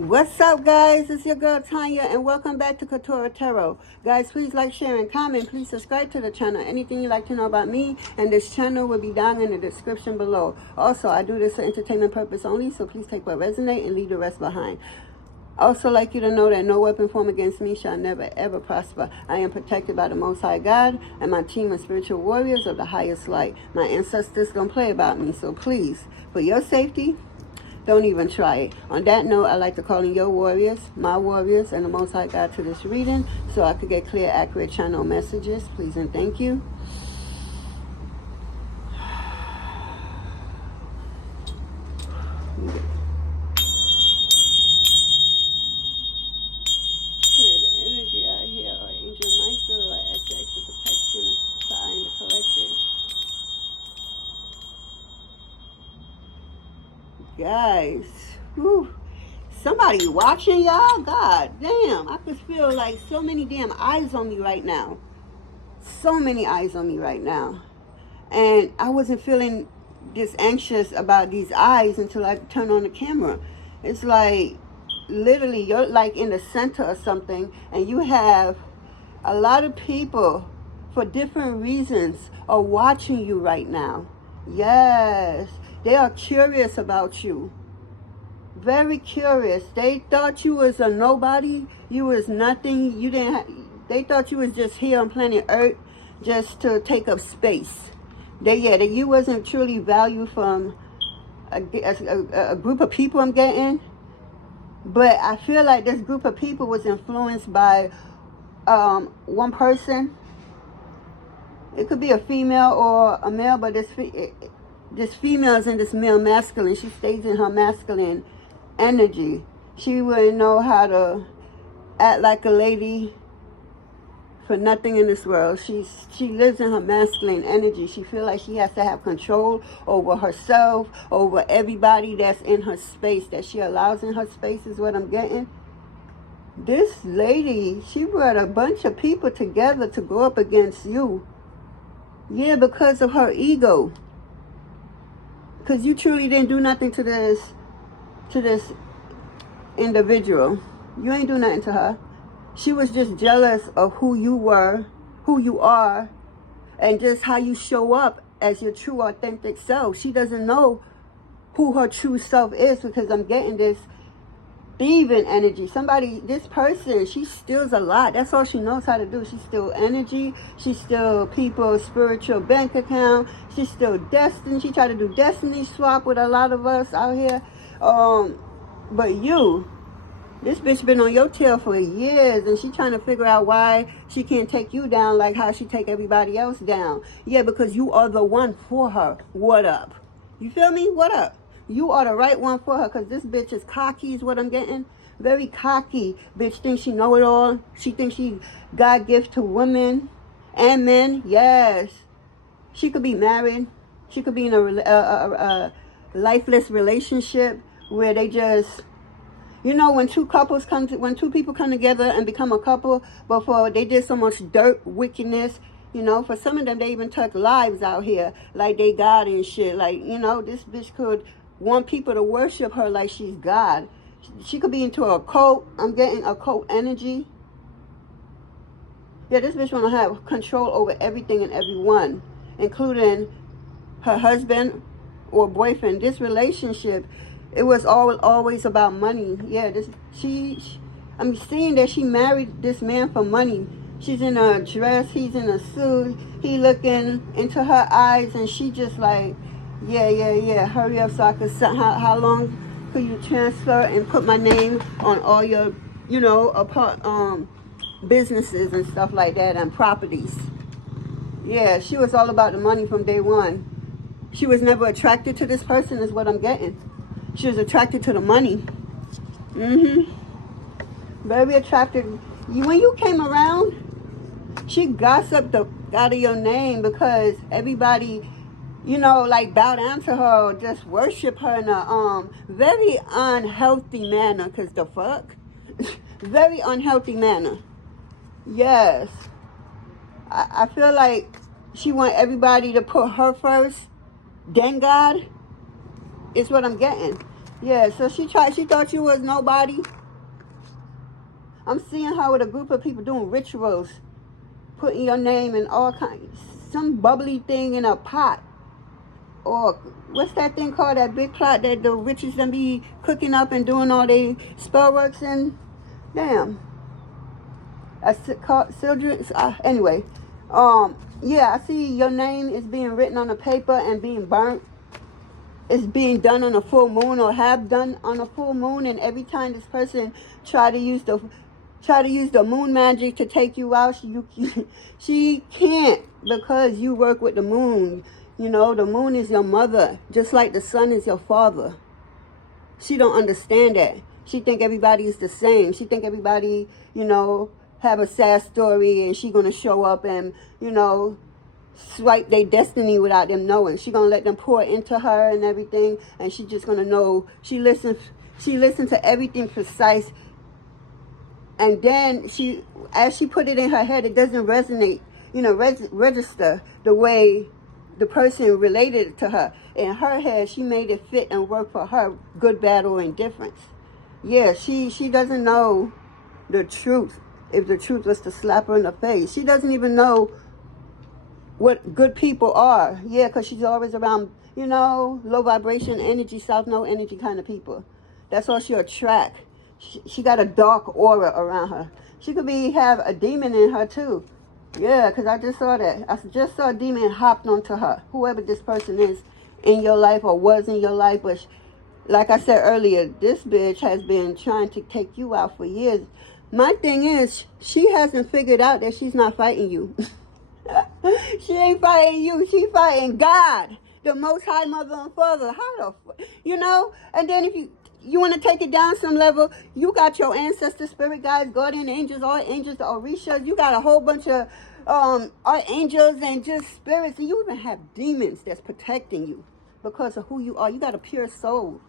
What's up, guys? It's your girl Tanya, and welcome back to Quetrah Tarot. Guys, please like, share, and comment. Please subscribe to the channel. Anything you'd like to know about me and this channel will be down in the description below. Also, I do this for entertainment purpose only, so please take what resonates and leave the rest behind. Also like you to know that no weapon formed against me shall never ever prosper. I am protected by the Most High God and my team of spiritual warriors of the highest light. My ancestors don't play about me, so please, for your safety, don't even try it. On that note, I'd like to call in your warriors, my warriors, and the Most High God to this reading so I could get clear, accurate channel messages. Please and thank you. Clear the energy out here, or Angel Michael, or extra protection for I am the collective. Guys, whew. Somebody watching y'all? God damn, I could feel like so many damn eyes on me right now. So many eyes on me right now. And I wasn't feeling this anxious about these eyes until I turned on the camera. It's like, literally, you're like in the center or something, and you have a lot of people for different reasons are watching you right now. Yes, they are curious about you. Very curious. They thought you was a nobody. You was nothing. You didn't. They thought you was just here on planet Earth just to take up space. That you wasn't truly valued from a group of people. I'm getting, but I feel like this group of people was influenced by one person. It could be a female or a male, but this female is in this male masculine. She stays in her masculine energy. She wouldn't know how to act like a lady for nothing in this world. She lives in her masculine energy. She feels like she has to have control over herself, over everybody that's in her space, that she allows in her space, is what I'm getting. This lady, she brought a bunch of people together to go up against you. Yeah, because of her ego. Because you truly didn't do nothing to this individual. You ain't do nothing to her. She was just jealous of who you were, who you are, and just how you show up as your true, authentic self. She doesn't know who her true self is, because I'm getting this thieving energy. This person, she steals a lot. That's all she knows how to do. She steals energy. She steals people's spiritual bank account. She steals destiny. She tried to do destiny swap with a lot of us out here. But this bitch been on your tail for years, and she trying to figure out why she can't take you down like how she take everybody else down. Yeah, because you are the one for her. What up? You feel me? What up? You are the right one for her, because this bitch is cocky, is what I'm getting. Very cocky. Bitch thinks she know it all. She thinks she God gift to women and men. Yes. She could be married. She could be in a lifeless relationship where they just, when two people come together and become a couple, before they did so much dirt, wickedness, for some of them, they even took lives out here, like they God and shit. Like, this bitch could want people to worship her like she's God. She could be into a cult. I'm getting a cult energy. Yeah, this bitch want to have control over everything and everyone, including her husband or boyfriend. This relationship, it was always about money. Yeah, I'm seeing that she married this man for money. She's in a dress, he's in a suit, he looking into her eyes, and she just like, yeah, hurry up so I can, how long could you transfer and put my name on all your, businesses and stuff like that, and properties. Yeah, she was all about the money from day one. She was never attracted to this person, is what I'm getting. She was attracted to the money. Very attracted. When you came around, she gossiped out of your name, because everybody, like bow down to her or just worship her in a very unhealthy manner. Because the fuck? Very unhealthy manner. Yes. I feel like she want everybody to put her first, then God, is what I'm getting. Yeah, so she thought you was nobody. I'm seeing her with a group of people doing rituals, putting your name in all kinds, some bubbly thing in a pot. Or what's that thing called, that big pot that the witches gonna be cooking up and doing all they spell works in? Damn. Anyway, yeah, I see your name is being written on a paper and being burnt. It's being done on a full moon, or have done on a full moon, and every time this person try to use the moon magic to take you out, she can't, because you work with the moon. You know, the moon is your mother, just like the sun is your father. She don't understand that. She think everybody is the same. She think everybody, you know, have a sad story, and she gonna show up and, you know, swipe their destiny without them knowing. She gonna let them pour into her and everything, and she just gonna know. She listens to everything precise, and then as she put it in her head, it doesn't resonate, you know, register the way the person related to her. In her head, she made it fit and work for her, good, bad, or indifference. Yeah, she doesn't know the truth. If the truth was to slap her in the face, she doesn't even know what good people are. Yeah, because she's always around, you know, low vibration energy, south node energy kind of people. That's all she attract. She got a dark aura around her. She could have a demon in her too. Yeah, because I just saw that. I just saw a demon hopped onto her. Whoever this person is in your life or was in your life. But like I said earlier, this bitch has been trying to take you out for years. My thing is, she hasn't figured out that she's not fighting you. She ain't fighting you. She fighting God, the Most High, Mother and Father. How the fuck? You know? And then if you want to take it down some level, you got your ancestors, spirit guides, guardian angels, all angels, the orishas. You got a whole bunch of archangels and just spirits. And you even have demons that's protecting you because of who you are. You got a pure soul.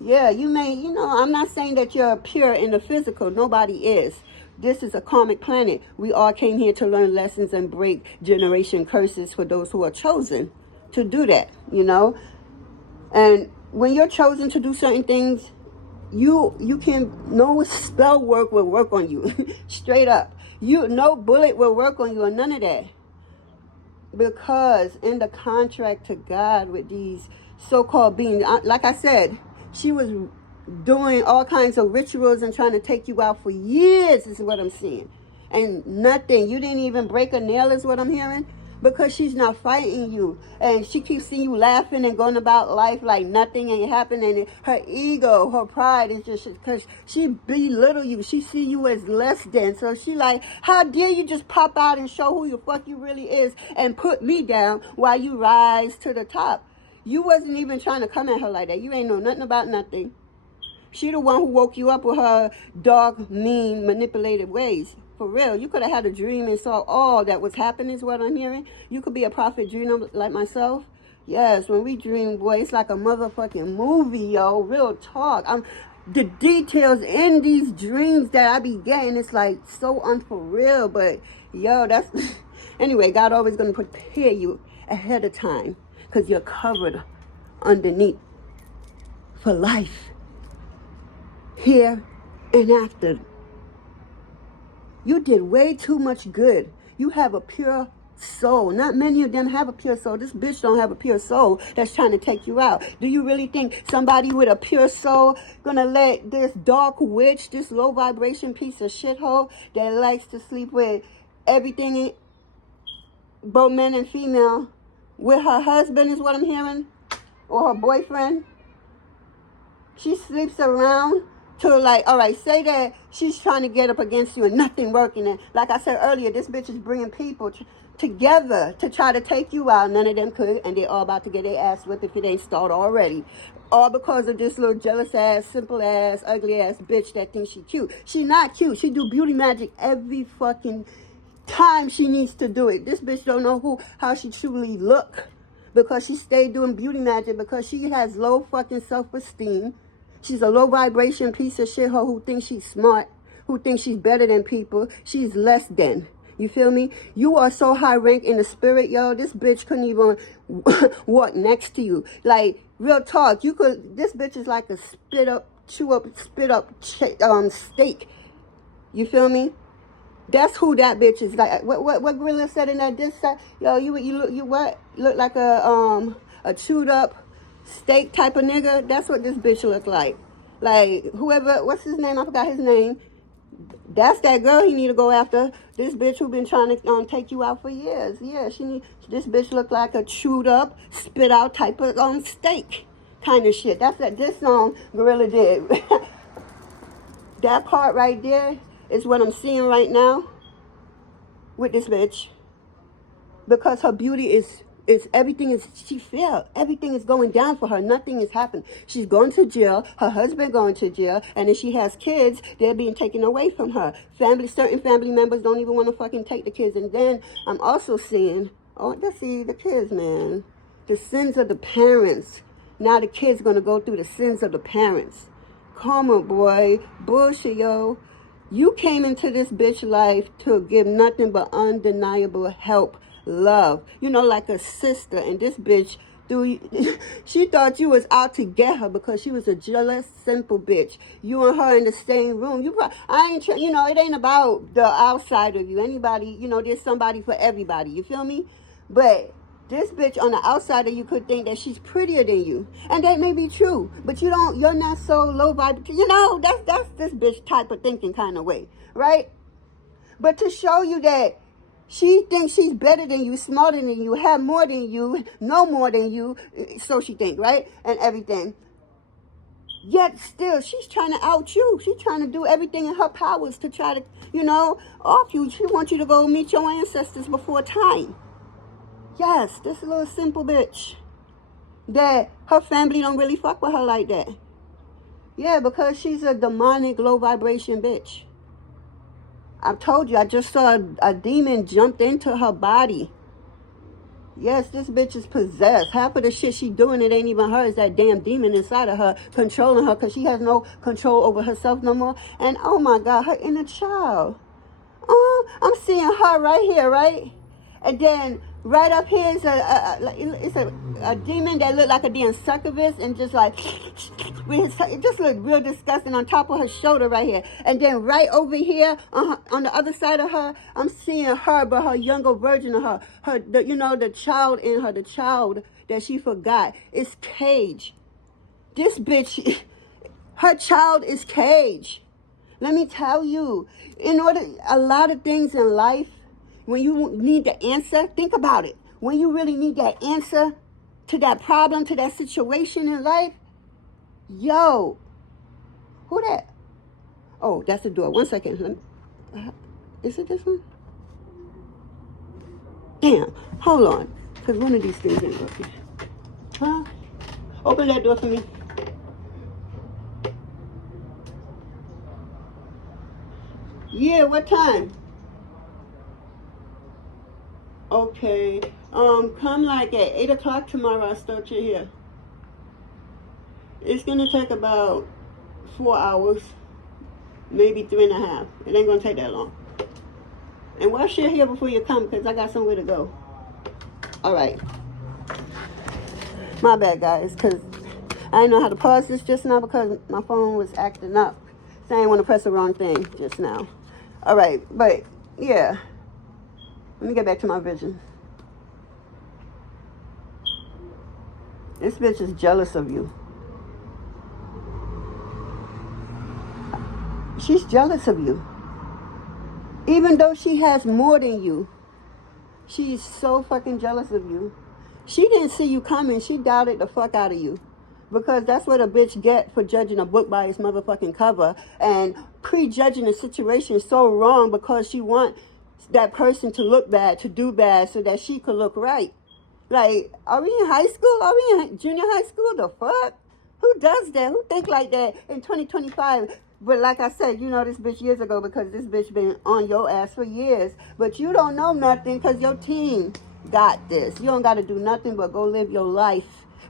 Yeah, you may, you know, I'm not saying that you're pure in the physical. Nobody is. This is a karmic planet. We all came here to learn lessons and break generation curses for those who are chosen to do that, you know. And when you're chosen to do certain things, you can, no spell work will work on you. Straight up. No bullet will work on you or none of that. Because in the contract to God with these so-called beings, like I said, she was doing all kinds of rituals and trying to take you out for years, is what I'm seeing. And nothing. You didn't even break a nail, is what I'm hearing. Because she's not fighting you. And she keeps seeing you laughing and going about life like nothing ain't happening. And her ego, her pride is just because she belittle you. She see you as less than. So she like, how dare you just pop out and show who the fuck you really is and put me down while you rise to the top. You wasn't even trying to come at her like that. You ain't know nothing about nothing. She the one who woke you up with her dark, mean, manipulative ways. For real. You could have had a dream and saw all that was happening, is what I'm hearing. You could be a prophet dreamer like myself. Yes, when we dream, boy, it's like a motherfucking movie, yo. Real talk. The details in these dreams that I be getting, it's like so unfor real. But, yo, that's... Anyway, God always going to prepare you ahead of time. Because you're covered underneath for life. Here and after. You did way too much good. You have a pure soul. Not many of them have a pure soul. This bitch don't have a pure soul that's trying to take you out. Do you really think somebody with a pure soul gonna let this dark witch, this low vibration piece of shithole that likes to sleep with everything, both men and female, with her husband, is what I'm hearing, or her boyfriend? She sleeps around to, like, all right, say that she's trying to get up against you and nothing working. And like I said earlier, this bitch is bringing people together to try to take you out. None of them could, and they're all about to get their ass whipped if it ain't started already. All because of this little jealous ass, simple ass, ugly ass bitch that thinks she cute. She not cute. She do beauty magic every fucking time she needs to do it. This bitch don't know how she truly look, because she stayed doing beauty magic because she has low fucking self-esteem. She's a low vibration piece of shit who thinks she's smart, who thinks she's better than people. She's less than. You feel me? You are so high rank in the spirit, yo. This bitch couldn't even walk next to you. Like, real talk. This bitch is like a spit up steak. You feel me? That's who that bitch is. Like, what gorilla said in that diss side? Yo, you look like a chewed up steak type of nigga. That's what this bitch look like. Like, whoever, what's his name? I forgot his name. That's that girl he need to go after. This bitch who been trying to take you out for years. Yeah, this bitch look like a chewed up, spit out type of steak kind of shit. That's that this song Gorilla did. That part right there is what I'm seeing right now with this bitch. Because her beauty is everything is going down for her. Nothing is happening. She's going to jail. Her husband going to jail. And if she has kids, they're being taken away from her. Certain family members don't even want to fucking take the kids. And then I'm also seeing, let's see, the kids, man. The sins of the parents. Now the kids going to go through the sins of the parents. Come on, boy. Bullshit, yo. You came into this bitch life to give nothing but undeniable help. Love, like a sister, and this bitch she thought you was out to get her because she was a jealous, simple bitch. You and her in the same room. It ain't about the outside of you. Anybody, there's somebody for everybody. You feel me? But this bitch on the outside of you could think that she's prettier than you, and that may be true. But you're not so low vibe. That's this bitch type of thinking kind of way, right? But to show you that she thinks she's better than you, smarter than you, have more than you, know more than you, so she think, right? And everything. Yet still, she's trying to out you. She's trying to do everything in her powers to try to, off you. She wants you to go meet your ancestors before time. Yes, this little simple bitch. That her family don't really fuck with her like that. Yeah, because she's a demonic, low vibration bitch. I told you, I just saw a demon jumped into her body. Yes, this bitch is possessed. Half of the shit she doing, it ain't even her. It's that damn demon inside of her, controlling her, because she has no control over herself no more. And oh my God, her inner child. Oh, I'm seeing her right here, right? And then right up here is a demon that looked like a damn succubus, and just like, it just looked real disgusting on top of her shoulder right here. And then right over here on the other side of her, I'm seeing her, but her younger version of her, the child in her, the child that she forgot. It's Cage. This bitch, her child is Cage. Let me tell you, a lot of things in life, when you need the answer, think about it. When you really need that answer to that problem, to that situation in life, yo, who that? Oh, that's the door. 1 second. Is it this one? Damn, hold on. Because one of these things ain't working. Huh? Open that door for me. Yeah, what time? Okay, come like at 8 o'clock tomorrow. I'll start you here. It's gonna take about 4 hours, maybe 3.5. It ain't gonna take that long. And wash your hair before you come, because I got somewhere to go. All right. My bad, guys, because I didn't know how to pause this just now because my phone was acting up. So I didn't want to press the wrong thing just now. All right, but yeah. Let me get back to my vision. This bitch is jealous of you. She's jealous of you. Even though she has more than you, she's so fucking jealous of you. She didn't see you coming. She doubted the fuck out of you. Because that's what a bitch get for judging a book by its motherfucking cover and prejudging a situation so wrong because she wants that person to look bad, to do bad, so that she could look right. Like, are we in high school? Are we in junior high school? The fuck? Who does that? Who think like that in 2025? But like I said, you know this bitch years ago because this bitch been on your ass for years. But you don't know nothing because your team got this. You don't got to do nothing but go live your life.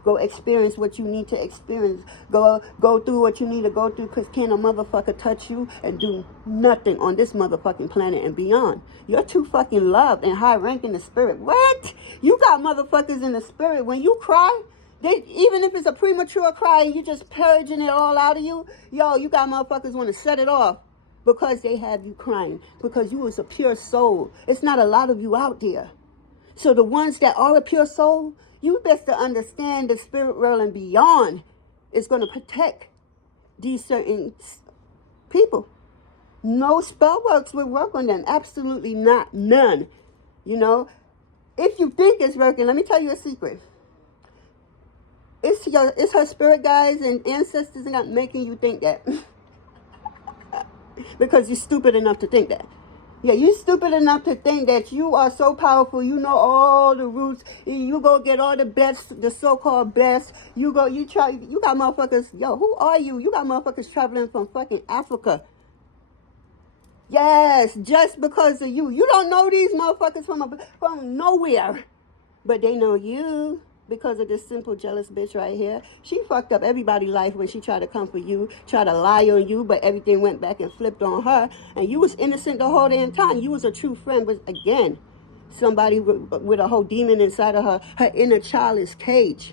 Go experience what you need to experience. Go through what you need to go through, because can a motherfucker touch you and do nothing on this motherfucking planet and beyond? You're too fucking loved and high rank in the spirit. What? You got motherfuckers in the spirit. When you cry, even if it's a premature cry and you just purging it all out of you, yo, you got motherfuckers want to set it off because they have you crying, because you was a pure soul. It's not a lot of you out there. So the ones that are a pure soul, you best to understand the spirit world and beyond is going to protect these certain people. No spell works will work on them. Absolutely not. None. You know, if you think it's working, let me tell you a secret. It's her spirit guides and ancestors not making you think that. Because you're stupid enough to think that. Yeah, you're stupid enough to think that you are so powerful. You know all the roots. You go get all the best, the so-called best. You got motherfuckers. Yo, who are you? You got motherfuckers traveling from fucking Africa. Yes, just because of you. You don't know these motherfuckers from nowhere. But they know you. Because of this simple jealous bitch right here. She fucked up everybody's life when she tried to come for you, tried to lie on you, but everything went back and flipped on her. And you was innocent the whole damn time. You was a true friend, but again, somebody with a whole demon inside of her. Her inner child is caged.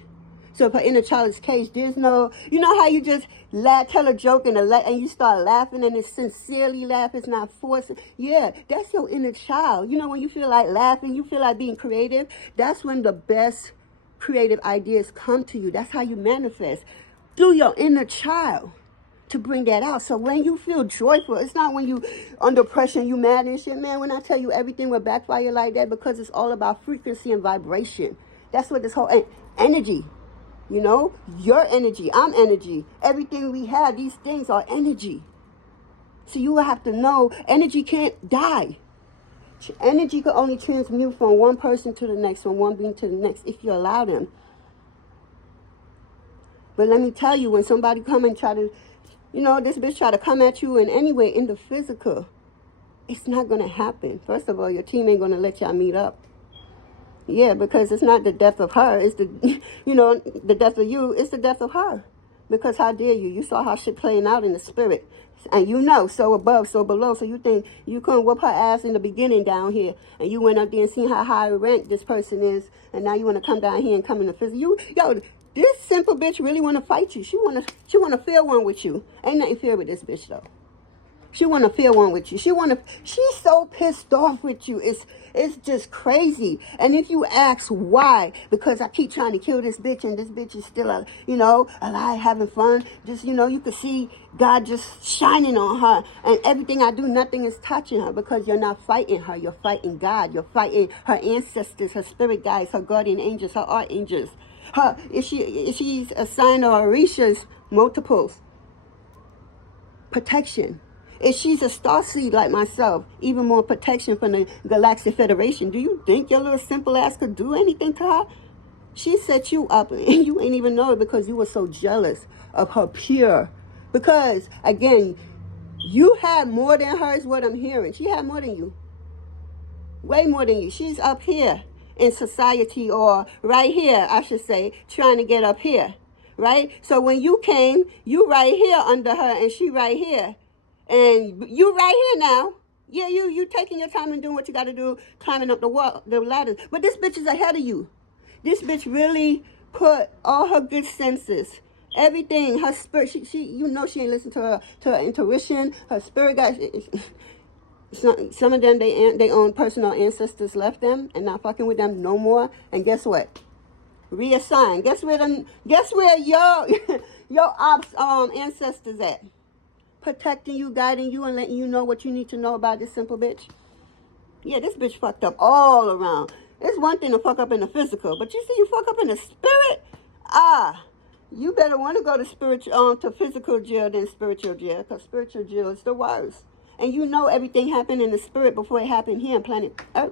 So if her inner child is caged, there's no, you know how you just tell a joke and you start laughing and it's sincerely laugh, it's not forced. Yeah, that's your inner child. You know, when you feel like laughing, you feel like being creative, that's when the best creative ideas come to you. That's how you manifest, through your inner child, to bring that out. So when you feel joyful, it's not when you under pressure and you mad and shit, man. When I tell you everything will backfire like that, because it's all about frequency and vibration. That's what this whole energy, you know, your energy, I'm energy. Everything we have, these things are energy. So you will have to know energy can't die. Energy can only transmute from one person to the next, from one being to the next, if you allow them. But let me tell you, when somebody come and try to, you know, this bitch try to come at you in any way in the physical, it's not going to happen. First of all, your team ain't going to let y'all meet up. Yeah, because it's not the death of her. It's the, you know, the death of you. It's the death of her. Because how dare you? You saw how shit playing out in the spirit. And you know, so above, so below. So you think you couldn't whoop her ass in the beginning down here. And you went up there and seen how high rank this person is. And now you want to come down here and come in the physical. Yo, this simple bitch really want to fight you. She want to feel one with you. Ain't nothing fair with this bitch, though. She want to feel one with you. She's so pissed off with you. It's just crazy. And if you ask why, because I keep trying to kill this bitch and this bitch is still, you know, alive, having fun. Just, you know, you could see God just shining on her. And everything I do, nothing is touching her, because you're not fighting her. You're fighting God. You're fighting her ancestors, her spirit guides, her guardian angels, her archangels. If she's a sign of Orishas, multiples. Protection. If she's a starseed like myself, even more protection from the Galactic Federation. Do you think your little simple ass could do anything to her? She set you up and you ain't even know it, because you were so jealous of her pure. Because, again, you had more than her is what I'm hearing. She had more than you. Way more than you. She's up here in society, or right here, I should say, trying to get up here. Right? So when you came, you right here under her and she right here. And you right here now. Yeah, you taking your time and doing what you got to do, climbing up the ladder. But this bitch is ahead of you. This bitch really put all her good senses, everything, her spirit. She you know, she ain't listen to her intuition, her spirit guys. Some of them, they own personal ancestors left them and not fucking with them no more. And guess what? Reassign. Guess where your ancestors at? Protecting you, guiding you, and letting you know what you need to know about this simple bitch. Yeah, this bitch fucked up all around. It's one thing to fuck up in the physical, but you see you fuck up in the spirit? You better want to go to physical jail than spiritual jail, because spiritual jail is the worst. And you know everything happened in the spirit before it happened here on planet Earth.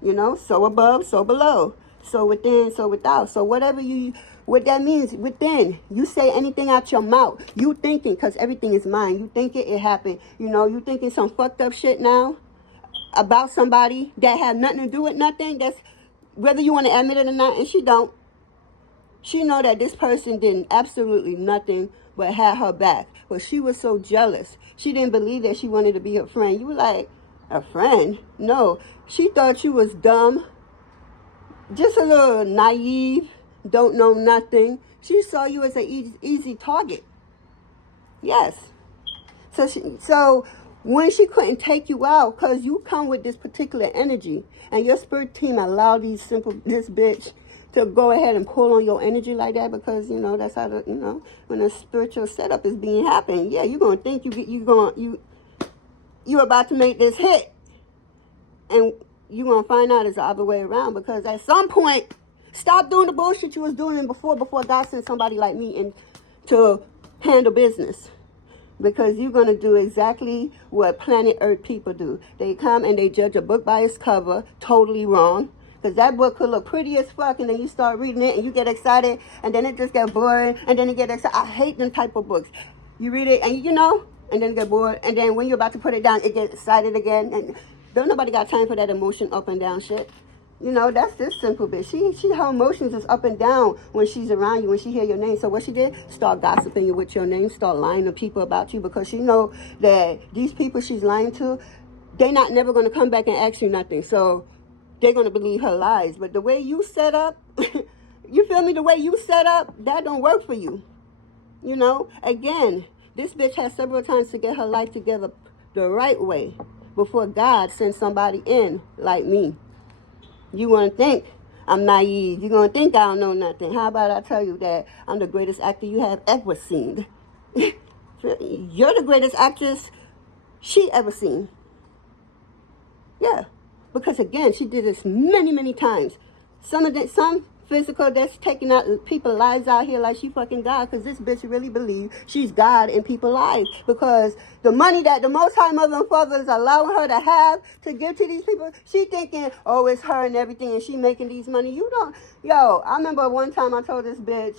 You know, so above, so below. So within, so without. So what that means, within, you say anything out your mouth. You thinking, because everything is mine. You thinking it happened. You know, you thinking some fucked up shit now about somebody that had nothing to do with nothing. That's whether you want to admit it or not, and she don't. She know that this person did absolutely nothing but had her back. But she was so jealous. She didn't believe that she wanted to be her friend. You were like, a friend? No. She thought you was dumb. Just a little naive. Don't know nothing. She saw you as an easy target. Yes. So when she couldn't take you out, because you come with this particular energy, and your spirit team allowed this bitch to go ahead and pull on your energy like that, because that's how when a spiritual setup is being happened. Yeah, you're gonna think you're about to make this hit, and you're gonna find out it's the other way around, because at some point, stop doing the bullshit you was doing before God sent somebody like me in to handle business. Because you're going to do exactly what planet Earth people do. They come and they judge a book by its cover, totally wrong. Because that book could look pretty as fuck, and then you start reading it and you get excited, and then it just gets boring, and then you get excited. I hate them type of books. You read it and and then you get bored, and then when you're about to put it down, it gets excited again. And don't nobody got time for that emotion up and down shit. That's this simple bitch. Her emotions is up and down when she's around you, when she hear your name. So what she did, start gossiping you with your name, start lying to people about you, because she know that these people she's lying to, they not never going to come back and ask you nothing. So they're going to believe her lies. But the way you set up, you feel me? The way you set up, that don't work for you. Again, this bitch has several times to get her life together the right way before God sends somebody in like me. You want to think I'm naive. You're going to think I don't know nothing. How about I tell you that I'm the greatest actor you have ever seen? You're the greatest actress she ever seen. Yeah. Because again, she did this many, many times. Some physical that's taking out people's lives out here like she fucking God, because this bitch really believes she's God in people's lives, because the money that the Most High Mother and Father is allowing her to have to give to these people, she thinking, oh, it's her and everything, and she making these money. You don't. I remember one time I told this bitch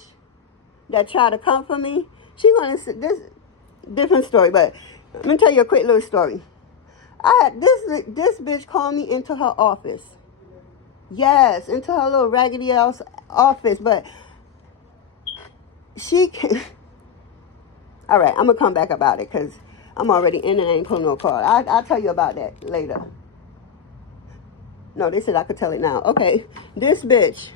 that tried to come for me. She gonna this different story, but let me tell you a quick little story. I had this bitch called me into her office. Yes, into her little raggedy ass office, but she can. All right, I'm gonna come back about it because I'm already in and I ain't pulling no card. I'll tell you about that later. No, they said I could tell it now. Okay, this bitch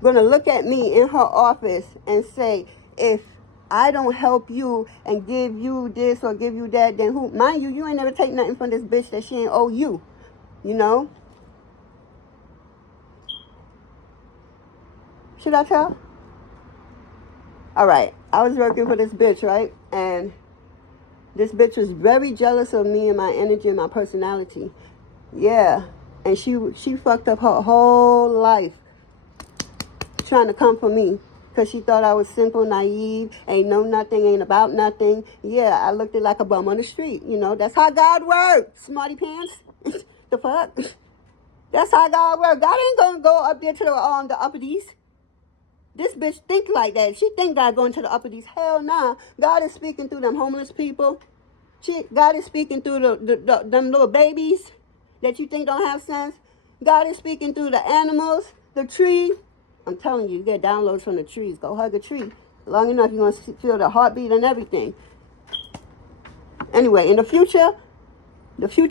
gonna look at me in her office and say, if I don't help you and give you this or give you that, then who? Mind you, you ain't never take nothing from this bitch that she ain't owe you. Should I tell? All right. I was working for this bitch, right? And this bitch was very jealous of me and my energy and my personality. Yeah. And she fucked up her whole life trying to come for me, because she thought I was simple, naive, ain't know nothing, ain't about nothing. Yeah, I looked like a bum on the street. That's how God works, smarty pants. The fuck? That's how God works. God ain't going to go up there to the upperdies. This bitch think like that. She think God going to the upperdies. Hell nah. God is speaking through them homeless people. God is speaking through them little babies that you think don't have sense. God is speaking through the animals, the tree. I'm telling you, you get downloads from the trees. Go hug a tree. Long enough, you're going to feel the heartbeat and everything. Anyway, in the future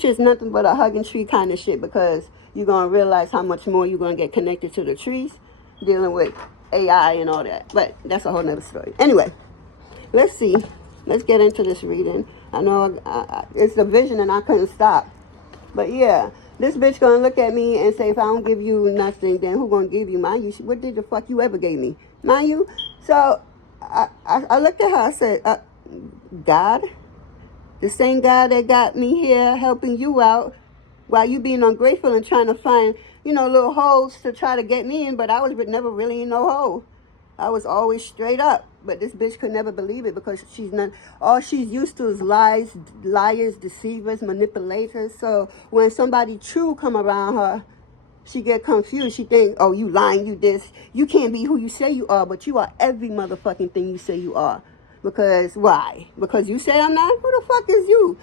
is nothing but a hugging tree kind of shit, because you're going to realize how much more you're going to get connected to the trees, dealing with AI and all that. But that's a whole nother story. Anyway, let's see. Let's get into this reading. I know it's the vision and I couldn't stop. But yeah, this bitch gonna look at me and say, if I don't give you nothing, then who gonna give you? Mind you, what did the fuck you ever gave me? Mind you? So I looked at her, I said, God? The same God that got me here helping you out while you being ungrateful and trying to find, little holes to try to get me in, but I was never really in no hole. I was always straight up. But this bitch could never believe it, because all she's used to is liars, deceivers, manipulators. So when somebody true come around her, she get confused. She think, oh, you lying, you this. You can't be who you say you are, but you are every motherfucking thing you say you are. Because why? Because you say I'm not? Who the fuck is you?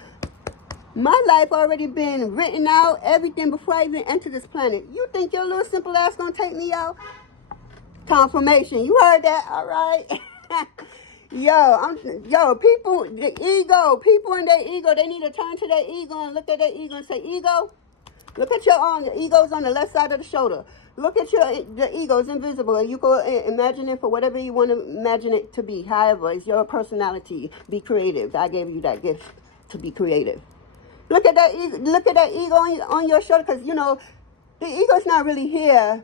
My life already been written out, everything before I even enter this planet. You think your little simple ass gonna take me out? Confirmation. You heard that? All right. People, the ego, people in their ego, they need to turn to their ego and look at their ego and say, ego, look at your arm. The ego's on the left side of the shoulder. Look at the ego. It's invisible. And you can imagine it for whatever you want to imagine it to be. However, it's your personality. Be creative. I gave you that gift to be creative. Look at that ego. Look at that ego on your shoulder, because you know the ego's not really here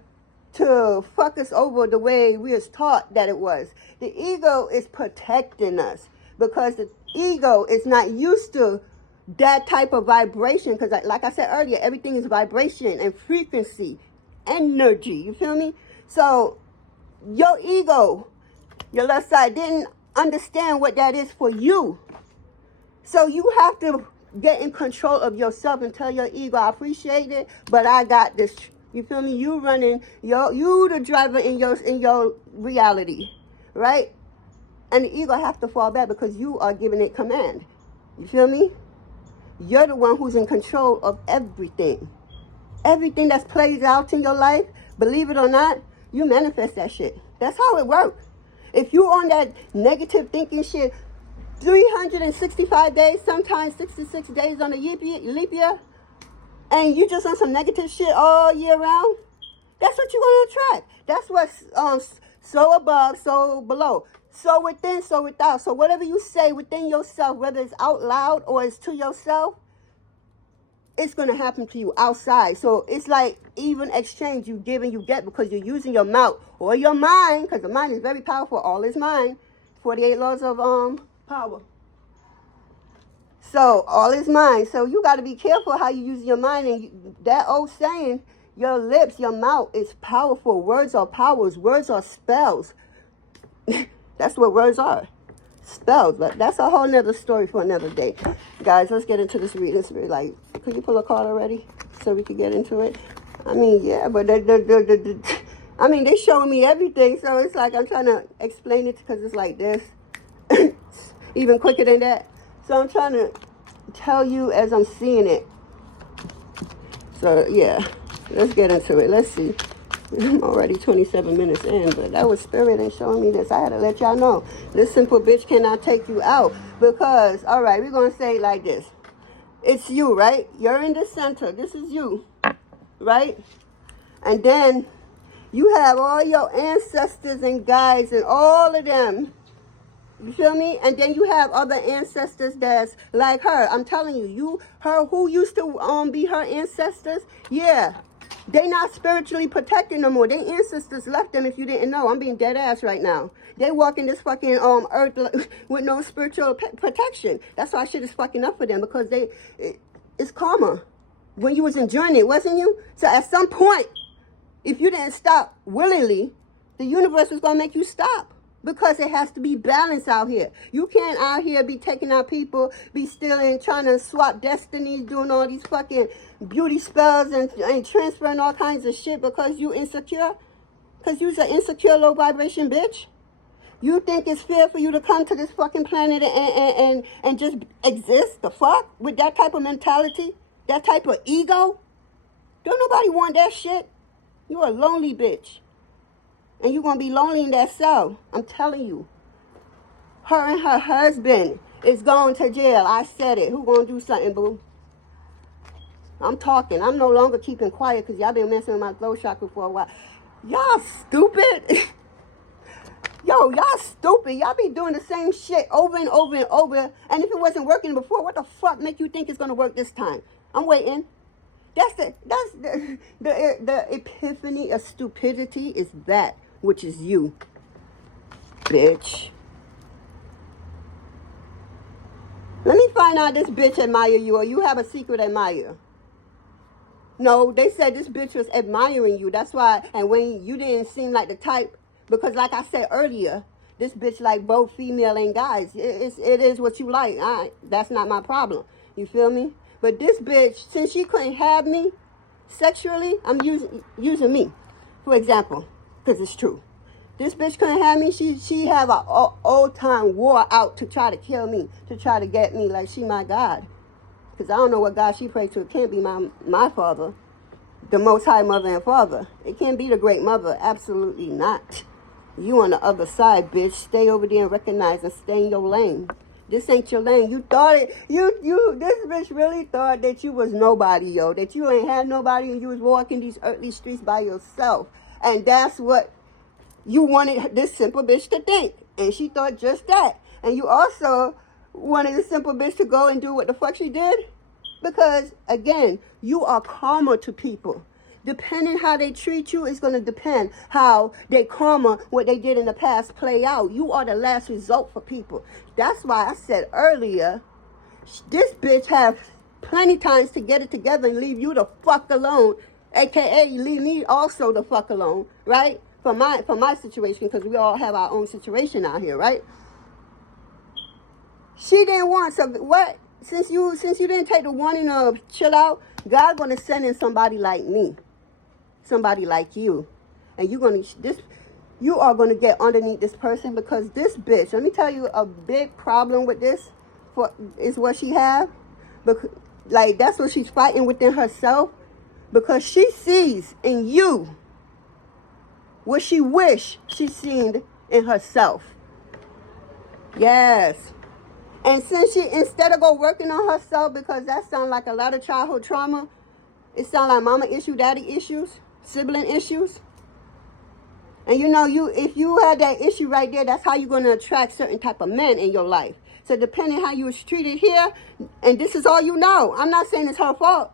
to fuck us over the way we was taught that it was. The ego is protecting us because the ego is not used to that type of vibration, because like I said earlier, everything is vibration and frequency, energy. You feel me? So your ego, your left side, didn't understand what that is for you. So you have to get in control of yourself and tell your ego, I appreciate it, but I got this. You feel me? You running, you the driver in your reality, right? And the ego have to fall back because you are giving it command. You feel me? You're the one who's in control of everything. Everything that plays out in your life, believe it or not, you manifest that shit. That's how it works. If you on that negative thinking shit, 365 days, sometimes 66 days on a leap year, and you just on some negative shit all year round, that's what you're going to attract. That's what's so above, so below, so within, so without. So whatever you say within yourself, whether it's out loud or it's to yourself, it's going to happen to you outside. So it's like even exchange, you give and you get, because you're using your mouth or your mind, because the mind is very powerful. All is mind. 48 laws of power. So all is mind. So you got to be careful how you use your mind. And that old saying, your lips, your mouth is powerful. Words are powers. Words are spells. That's what words are. Spells. But that's a whole nother story for another day. Guys, let's get into this reading. Like, could you pull a card already so we could get into it? I mean, yeah, but I mean, they showing me everything. So it's like I'm trying to explain it because it's like this. Even quicker than that. So I'm trying to tell you as I'm seeing it. So, yeah, let's get into it. Let's see. I'm already 27 minutes in, but that was spirit and showing me this. I had to let y'all know. This simple bitch cannot take you out because, all right, we're going to say it like this. It's you, right? You're in the center. This is you, right? And then you have all your ancestors and guides and all of them. You feel me? And then you have other ancestors that's like her. I'm telling you, her who used to be her ancestors, yeah, they not spiritually protected no more. Their ancestors left them, if you didn't know. I'm being dead ass right now. They walking this fucking earth with no spiritual protection. That's why shit is fucking up for them, because it's karma. When you was enjoying it, wasn't you? So at some point, if you didn't stop willingly, the universe was gonna make you stop. Because it has to be balanced out here. You can't out here be taking out people, be stealing, trying to swap destinies, doing all these fucking beauty spells and transferring all kinds of shit because you insecure. Because you's an insecure low vibration bitch. You think it's fair for you to come to this fucking planet and just exist? The fuck? With that type of mentality? That type of ego? Don't nobody want that shit. You a lonely bitch. And you're going to be lonely in that cell. I'm telling you. Her and her husband is going to jail. I said it. Who going to do something, boo? I'm talking. I'm no longer keeping quiet because y'all been messing with my throat chakra for a while. Y'all stupid. Yo, y'all stupid. Y'all be doing the same shit over and over and over. And if it wasn't working before, what the fuck make you think it's going to work this time? I'm waiting. That's the epiphany of stupidity is that. Which is you, bitch. Let me find out this bitch admire you, or you have a secret admirer. No, they said this bitch was admiring you. That's why, and when you didn't seem like the type, because like I said earlier, this bitch like both female and guys. It is what you like. That's not my problem. You feel me? But this bitch, since she couldn't have me sexually, I'm using me, for example. Because it's true. This bitch couldn't have me. She have an old-time war out to try to kill me, to try to get me like she my God. Because I don't know what God she prayed to. It can't be my father, the Most High Mother and Father. It can't be the Great Mother. Absolutely not. You on the other side, bitch. Stay over there and recognize and stay in your lane. This ain't your lane. You thought it, this bitch really thought that you was nobody, yo. That you ain't had nobody and you was walking these earthly streets by yourself. And that's what you wanted this simple bitch to think. And she thought just that. And you also wanted this simple bitch to go and do what the fuck she did. Because, again, you are karma to people. Depending how they treat you, it's going to depend how they karma, what they did in the past, play out. You are the last result for people. That's why I said earlier, this bitch have plenty times to get it together and leave you the fuck alone. AKA, leave me also the fuck alone, right? For my situation, because we all have our own situation out here, right? She didn't want something. What? Since you didn't take the warning of chill out, God gonna send in somebody like me. Somebody like you, and you are going to get underneath this person, because this bitch, let me tell you, a big problem with this is what she have, because like that's what she's fighting within herself, because she sees in you what she wish she seen in herself. Yes. And since she, instead of go working on herself, because that sounds like a lot of childhood trauma, it sounds like mama issue, daddy issues, sibling issues. And you know, if you had that issue right there, that's how you're going to attract certain type of men in your life. So depending how you was treated here, and this is all you know. I'm not saying it's her fault.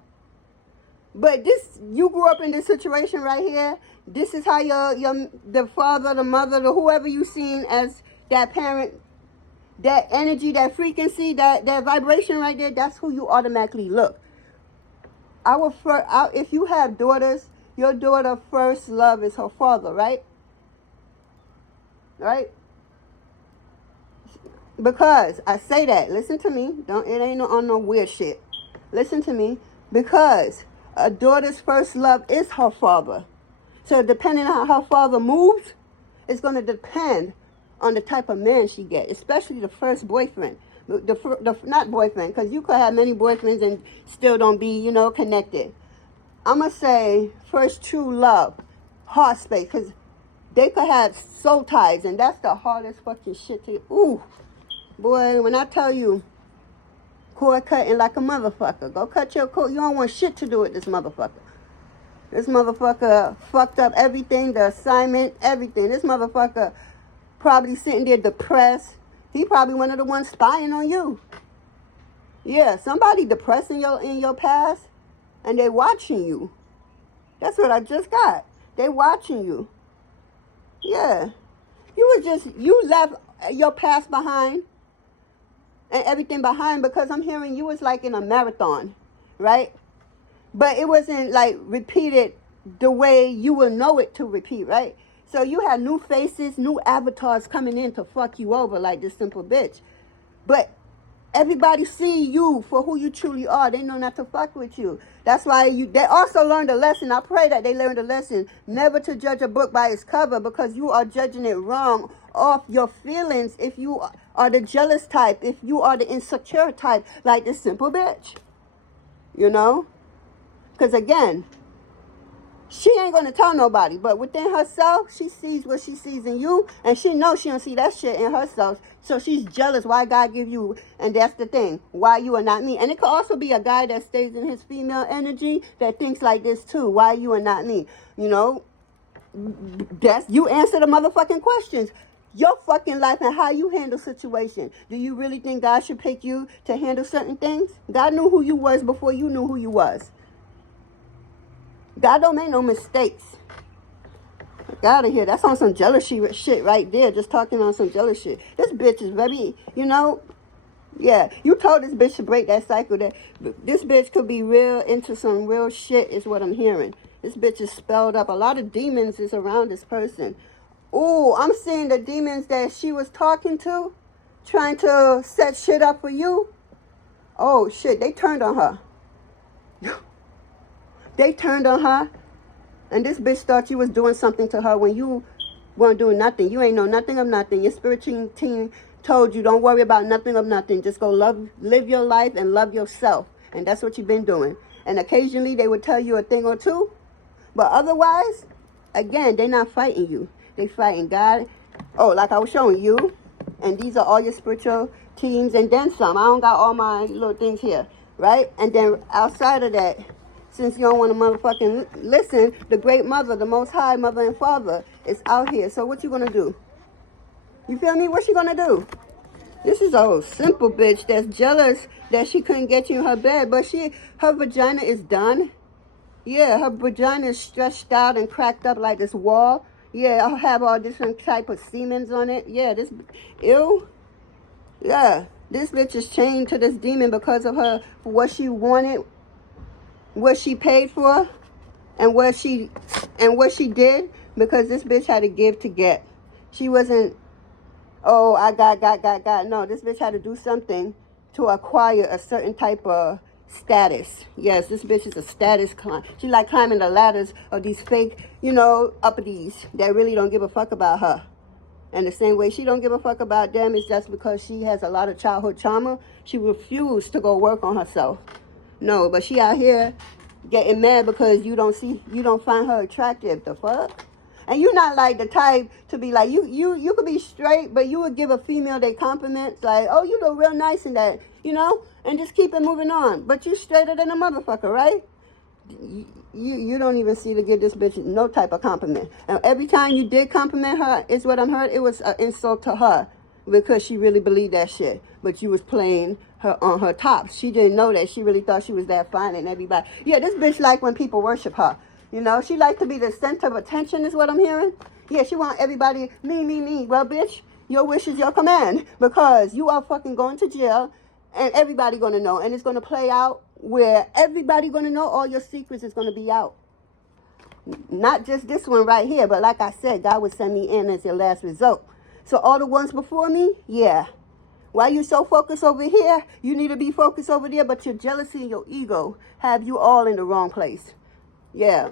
But you grew up in this situation right here. This is how the father, the mother, the whoever you seen as that parent, that energy, that frequency, that vibration right there, that's who you automatically look. If you have daughters, your daughter first love is her father, right? Right? Because I say that, listen to me. It ain't on no weird shit. Listen to me. Because a daughter's first love is her father. So depending on how her father moves, it's going to depend on the type of man she gets, especially the first boyfriend. Not boyfriend, because you could have many boyfriends and still don't be, connected. I'm going to say first true love, heart space, because they could have soul ties, and that's the hardest fucking shit to, ooh, boy, when I tell you, cord cutting like a motherfucker, go cut your cord, you don't want shit to do with this motherfucker. This motherfucker fucked up everything, the assignment, everything. This motherfucker probably sitting there depressed. He probably one of the ones spying on you. Yeah, somebody depressed in your past, and they watching you. That's what I just got. They watching you. Yeah. You left your past behind and everything behind, because I'm hearing you was like in a marathon, right? But it wasn't like repeated the way you will know it to repeat, right? So you had new faces, new avatars coming in to fuck you over like this simple bitch. But everybody see you for who you truly are. They know not to fuck with you. That's why they also learned a lesson. I pray that they learned a lesson never to judge a book by its cover, because you are judging it wrong off your feelings. If you are the jealous type, if you are the insecure type, like this simple bitch, Because again, she ain't going to tell nobody, but within herself, she sees what she sees in you, and she knows she don't see that shit in herself, so she's jealous why God give you, and that's the thing, why you are not me. And it could also be a guy that stays in his female energy that thinks like this too, why you are not me, That's, you answer the motherfucking questions. Your fucking life and how you handle situation. Do you really think God should pick you to handle certain things? God knew who you was before you knew who you was. God don't make no mistakes. Get out of here. That's on some jealousy shit right there. Just talking on some jealous shit. This bitch is very, yeah. You told this bitch to break that cycle. That this bitch could be real into some real shit is what I'm hearing. This bitch is spelled up. A lot of demons is around this person. Ooh, I'm seeing the demons that she was talking to, trying to set shit up for you. Oh, shit. They turned on her. They turned on her, and this bitch thought you was doing something to her when you weren't doing nothing. You ain't know nothing of nothing. Your spiritual team told you don't worry about nothing of nothing. Just go live your life and love yourself. And that's what you've been doing. And occasionally they would tell you a thing or two, but otherwise, again, they're not fighting you. They fighting God. Oh, like I was showing you. And these are all your spiritual teams and then some. I don't got all my little things here, right? And then outside of that, since you don't want to motherfucking listen, the great mother, the most high mother and father is out here. So what you gonna do? You feel me? What she gonna do? This is a old simple bitch that's jealous that she couldn't get you in her bed, but her vagina is done. Yeah, her vagina is stretched out and cracked up like this wall. Yeah, I'll have all different type of semens on it. Yeah, this, ew. Yeah, this bitch is chained to this demon because of her, what she wanted, what she paid for, and what she did, because this bitch had to give to get. She wasn't, oh, I got. No, this bitch had to do something to acquire a certain type of status. Yes, this bitch is a status climb. She like climbing the ladders of these fake, uppities that really don't give a fuck about her. And the same way she don't give a fuck about them is just because she has a lot of childhood trauma. She refused to go work on herself. No, but she out here getting mad because you don't find her attractive. The fuck? And you're not like the type to be like, you could be straight, but you would give a female their compliments like, oh, you look real nice in that, and just keep it moving on. But you straighter than a motherfucker, right? You don't even see to give this bitch no type of compliment. And every time you did compliment her, is what I'm heard, it was an insult to her because she really believed that shit. But you was playing her on her top. She didn't know that. She really thought she was that fine and everybody. Yeah, this bitch like when people worship her. She like to be the center of attention is what I'm hearing. Yeah, she want everybody, me. Well, bitch, your wish is your command because you are fucking going to jail and everybody going to know. And it's going to play out where everybody going to know all your secrets is going to be out. Not just this one right here, but like I said, God would send me in as your last result. So all the ones before me, yeah. Why you so focused over here, you need to be focused over there, but your jealousy and your ego have you all in the wrong place. Yeah,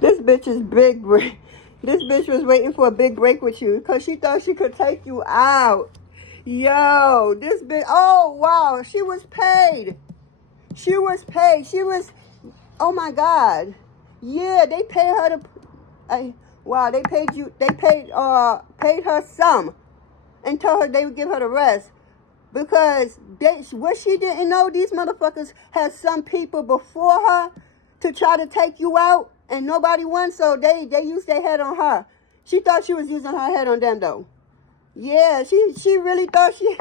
This bitch is big break. This bitch was waiting for a big break with you because she thought she could take you out. Yo, this bitch, oh wow, she was paid. Oh my God. Yeah, they paid her paid her some and told her they would give her the rest. Because what she didn't know, these motherfuckers had some people before her to try to take you out, and nobody won, so they used their head on her. She thought she was using her head on them, though. Yeah, she really thought she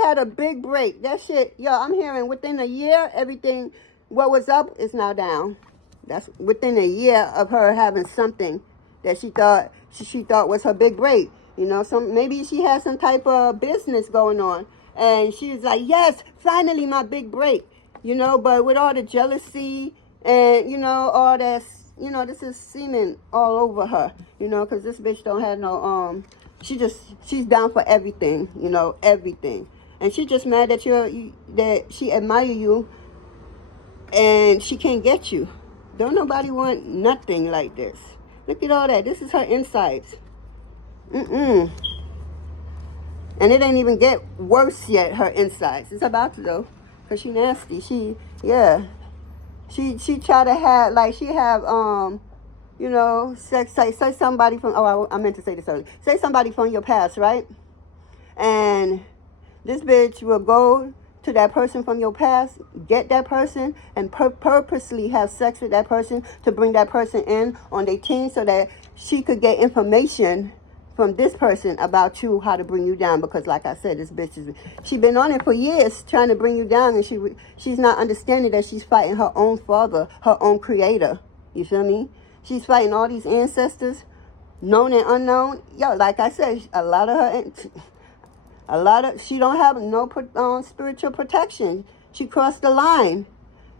had a big break. That shit, yo, I'm hearing within a year, everything, what was up is now down. That's within a year of her having something that she thought was her big break. Maybe she had some type of business going on. And she was like, yes, finally my big break. But with all the jealousy and, all that, this is seeming all over her. Because this bitch don't have no, she's down for everything, everything. And she just mad that that she admire you and she can't get you. Don't nobody want nothing like this. Look at all that. This is her insides. And it ain't even get worse yet, her insides. It's about to though, because she nasty. She try to have, like, she have, sex, say somebody from, I meant to say this earlier. Say somebody from your past, right? And this bitch will go to that person from your past, get that person, and purposely have sex with that person to bring that person in on their team so that she could get information from this person about you, how to bring you down. Because like I said, this bitch she been on it for years trying to bring you down, and she's not understanding that she's fighting her own father, her own creator. You feel me? She's fighting all these ancestors, known and unknown. Yo, like I said, she don't have no spiritual protection. She crossed the line.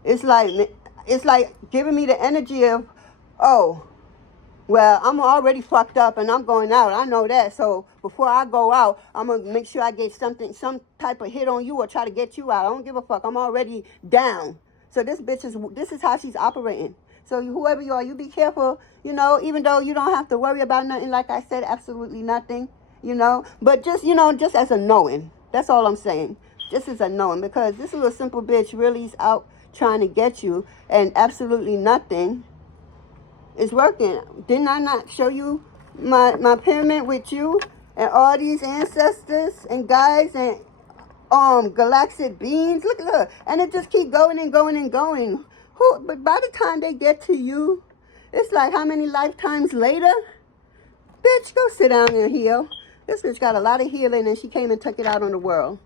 It's like giving me the energy of, oh, well, I'm already fucked up and I'm going out. I know that. So before I go out, I'm going to make sure I get some type of hit on you or try to get you out. I don't give a fuck. I'm already down. So this is how she's operating. So whoever you are, you be careful, even though you don't have to worry about nothing. Like I said, absolutely nothing, but just as a knowing. That's all I'm saying. This is a knowing, because this little simple bitch really is out trying to get you, and absolutely nothing is working. Didn't I not show you my pyramid with you and all these ancestors and guides and galactic beings? Look at her. And it just keep going and going and going. But by the time they get to you, it's like how many lifetimes later? Bitch, go sit down and heal. This bitch got a lot of healing, and she came and took it out on the world.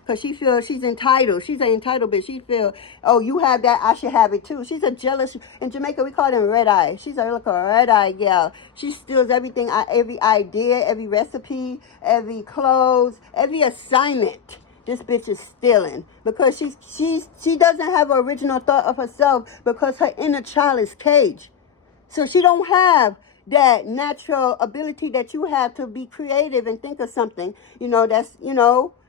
Because she feels she's entitled. She's an entitled bitch. She feel, oh, you have that, I should have it too. She's a jealous, in Jamaica we call them red eye. She's a little red eye gal. She steals everything, every idea, every recipe, every clothes, every assignment. This bitch is stealing. Because she doesn't have an original thought of herself, because her inner child is caged. So she don't have that natural ability that you have to be creative and think of something, that's,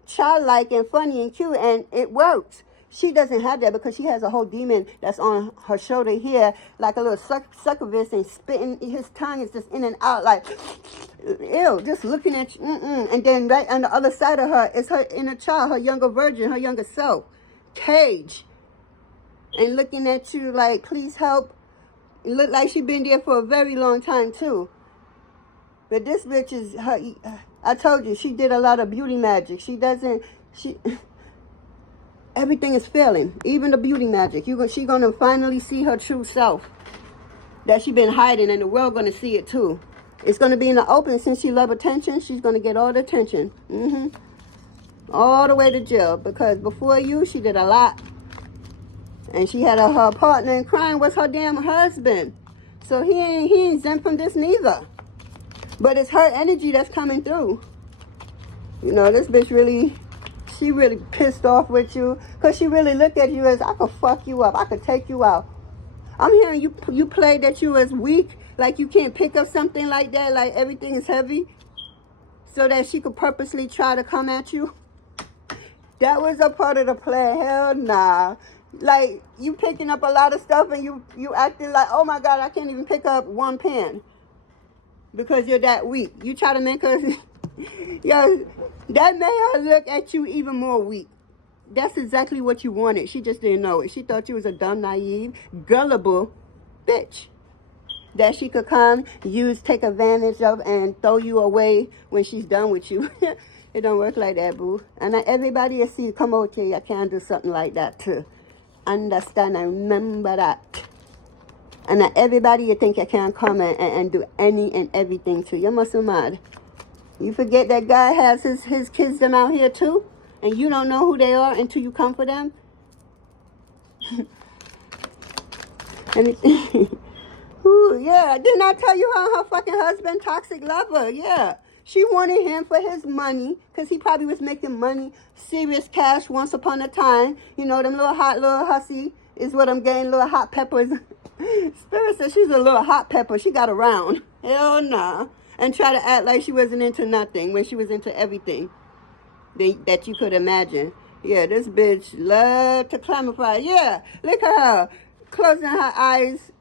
childlike and funny and cute, and it works. She doesn't have that, because she has a whole demon that's on her shoulder here, like a little succubus, and spitting. His tongue is just in and out, like, ew, just looking at you. And then right on the other side of her is her inner child, her younger virgin, her younger self, cage, and looking at you like, please help. It look like she been there for a very long time too. But this bitch is her. I told you, she did a lot of beauty magic. Everything is failing. Even the beauty magic. She gonna finally see her true self that she been hiding, and the world gonna see it too. It's gonna be in the open. Since she love attention, she's gonna get all the attention. All the way to jail, because before you, she did a lot. And she had her partner in crime was her damn husband. So he ain't exempt from this neither. But it's her energy that's coming through. This bitch she really pissed off with you. Because she really looked at you as, I could fuck you up. I could take you out. I'm hearing you play that you as weak. Like you can't pick up something like that. Like everything is heavy. So that she could purposely try to come at you. That was a part of the plan. Hell nah. Like you picking up a lot of stuff, and you acting like, oh my God, I can't even pick up one pen. Because you're that weak. You try to make her, that made her look at you even more weak. That's exactly what you wanted. She just didn't know it. She thought you was a dumb, naive, gullible bitch that she could come, take advantage of, and throw you away when she's done with you. It don't work like that, boo. And everybody will see you come over here. I can't do something like that too. Understand and remember that. And not everybody you think you can come and do any and everything to. You must be mad. You forget that God has his kids them out here too? And you don't know who they are until you come for them? Ooh, yeah. Didn't I tell you how her fucking husband toxic lover? Yeah. She wanted him for his money, because he probably was making money, serious cash once upon a time. Them little hot little hussy is what I'm getting, little hot peppers. Spirit said she's a little hot pepper. She got around. Hell nah. And try to act like she wasn't into nothing when she was into everything that you could imagine. Yeah, this bitch loved to clamify. Yeah, look at her. Closing her eyes.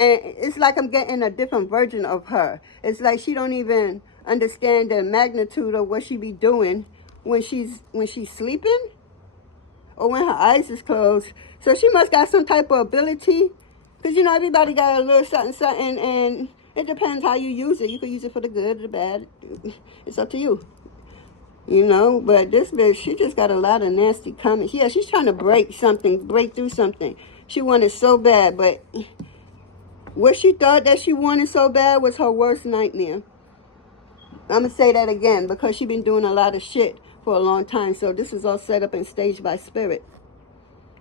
And it's like I'm getting a different version of her. It's like she don't even understand the magnitude of what she be doing when she's sleeping. Or when her eyes is closed. So she must got some type of ability. Because, everybody got a little something, and it depends how you use it. You can use it for the good or the bad. It's up to you. But this bitch, she just got a lot of nasty comments. Yeah, she's trying to break through something. She wanted so bad, but what she thought that she wanted so bad was her worst nightmare. I'm going to say that again, because she been doing a lot of shit for a long time. So this is all set up and staged by spirit.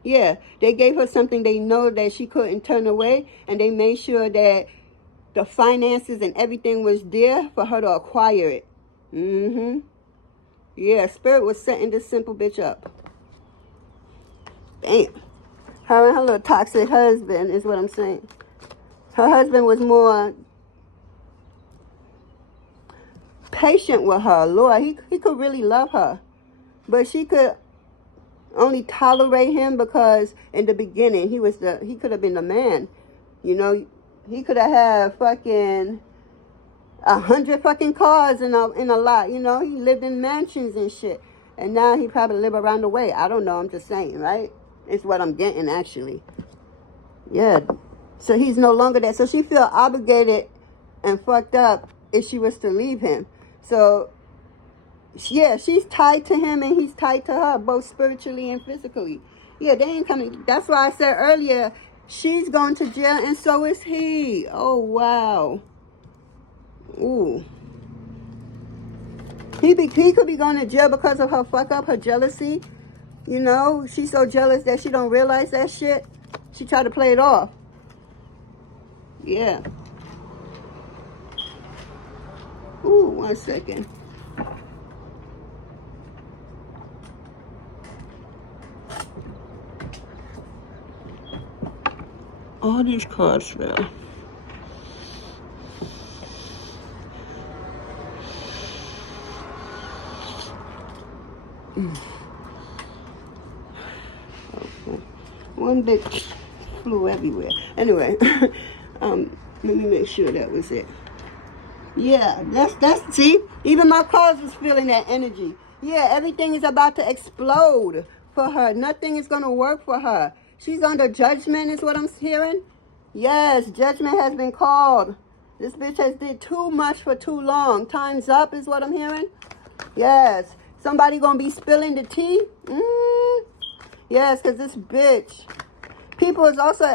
Yeah, they gave her something they know that she couldn't turn away, and they made sure that the finances and everything was there for her to acquire it. Yeah, spirit was setting this simple bitch up. Bam. Her and her little toxic husband is what I'm saying. Her husband was more patient with her. Lord, he could really love her. But she could only tolerate him because in the beginning he could have been the man. He could have had fucking 100 fucking cars in a lot. He lived in mansions and shit. And now he probably live around the way. I don't know. I'm just saying, right? It's what I'm getting, actually. Yeah. So he's no longer there. So she feel obligated and fucked up if she was to leave him. So, yeah, she's tied to him and he's tied to her, both spiritually and physically. Yeah, they ain't coming. That's why I said earlier, she's going to jail and so is he. Oh, wow. Ooh. He could be going to jail because of her fuck up, her jealousy. You know, she's so jealous that she don't realize that shit. She tried to play it off. Yeah. Ooh, 1 second. All these cards fell. Okay. One big flew everywhere. Anyway, let me make sure that was it. Yeah, that's see, even my cards was feeling that energy. Yeah, everything is about to explode for her. Nothing is gonna work for her. She's under judgment is what I'm hearing. Yes, judgment has been called. This bitch has did too much for too long. Time's up is what I'm hearing. Yes, somebody gonna be spilling the tea. Yes, because this bitch. People is also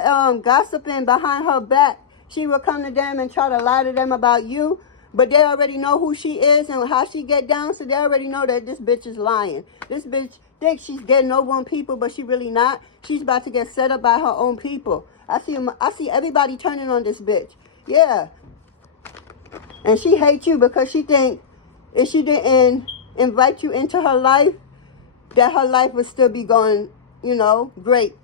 gossiping behind her back. She will come to them and try to lie to them about you. But they already know who she is and how she get down. So they already know that this bitch is lying. This bitch thinks she's getting over on people, but she really not. She's about to get set up by her own people. I see everybody turning on this bitch. Yeah. And she hates you because she think if she didn't invite you into her life, that her life would still be going, you know, great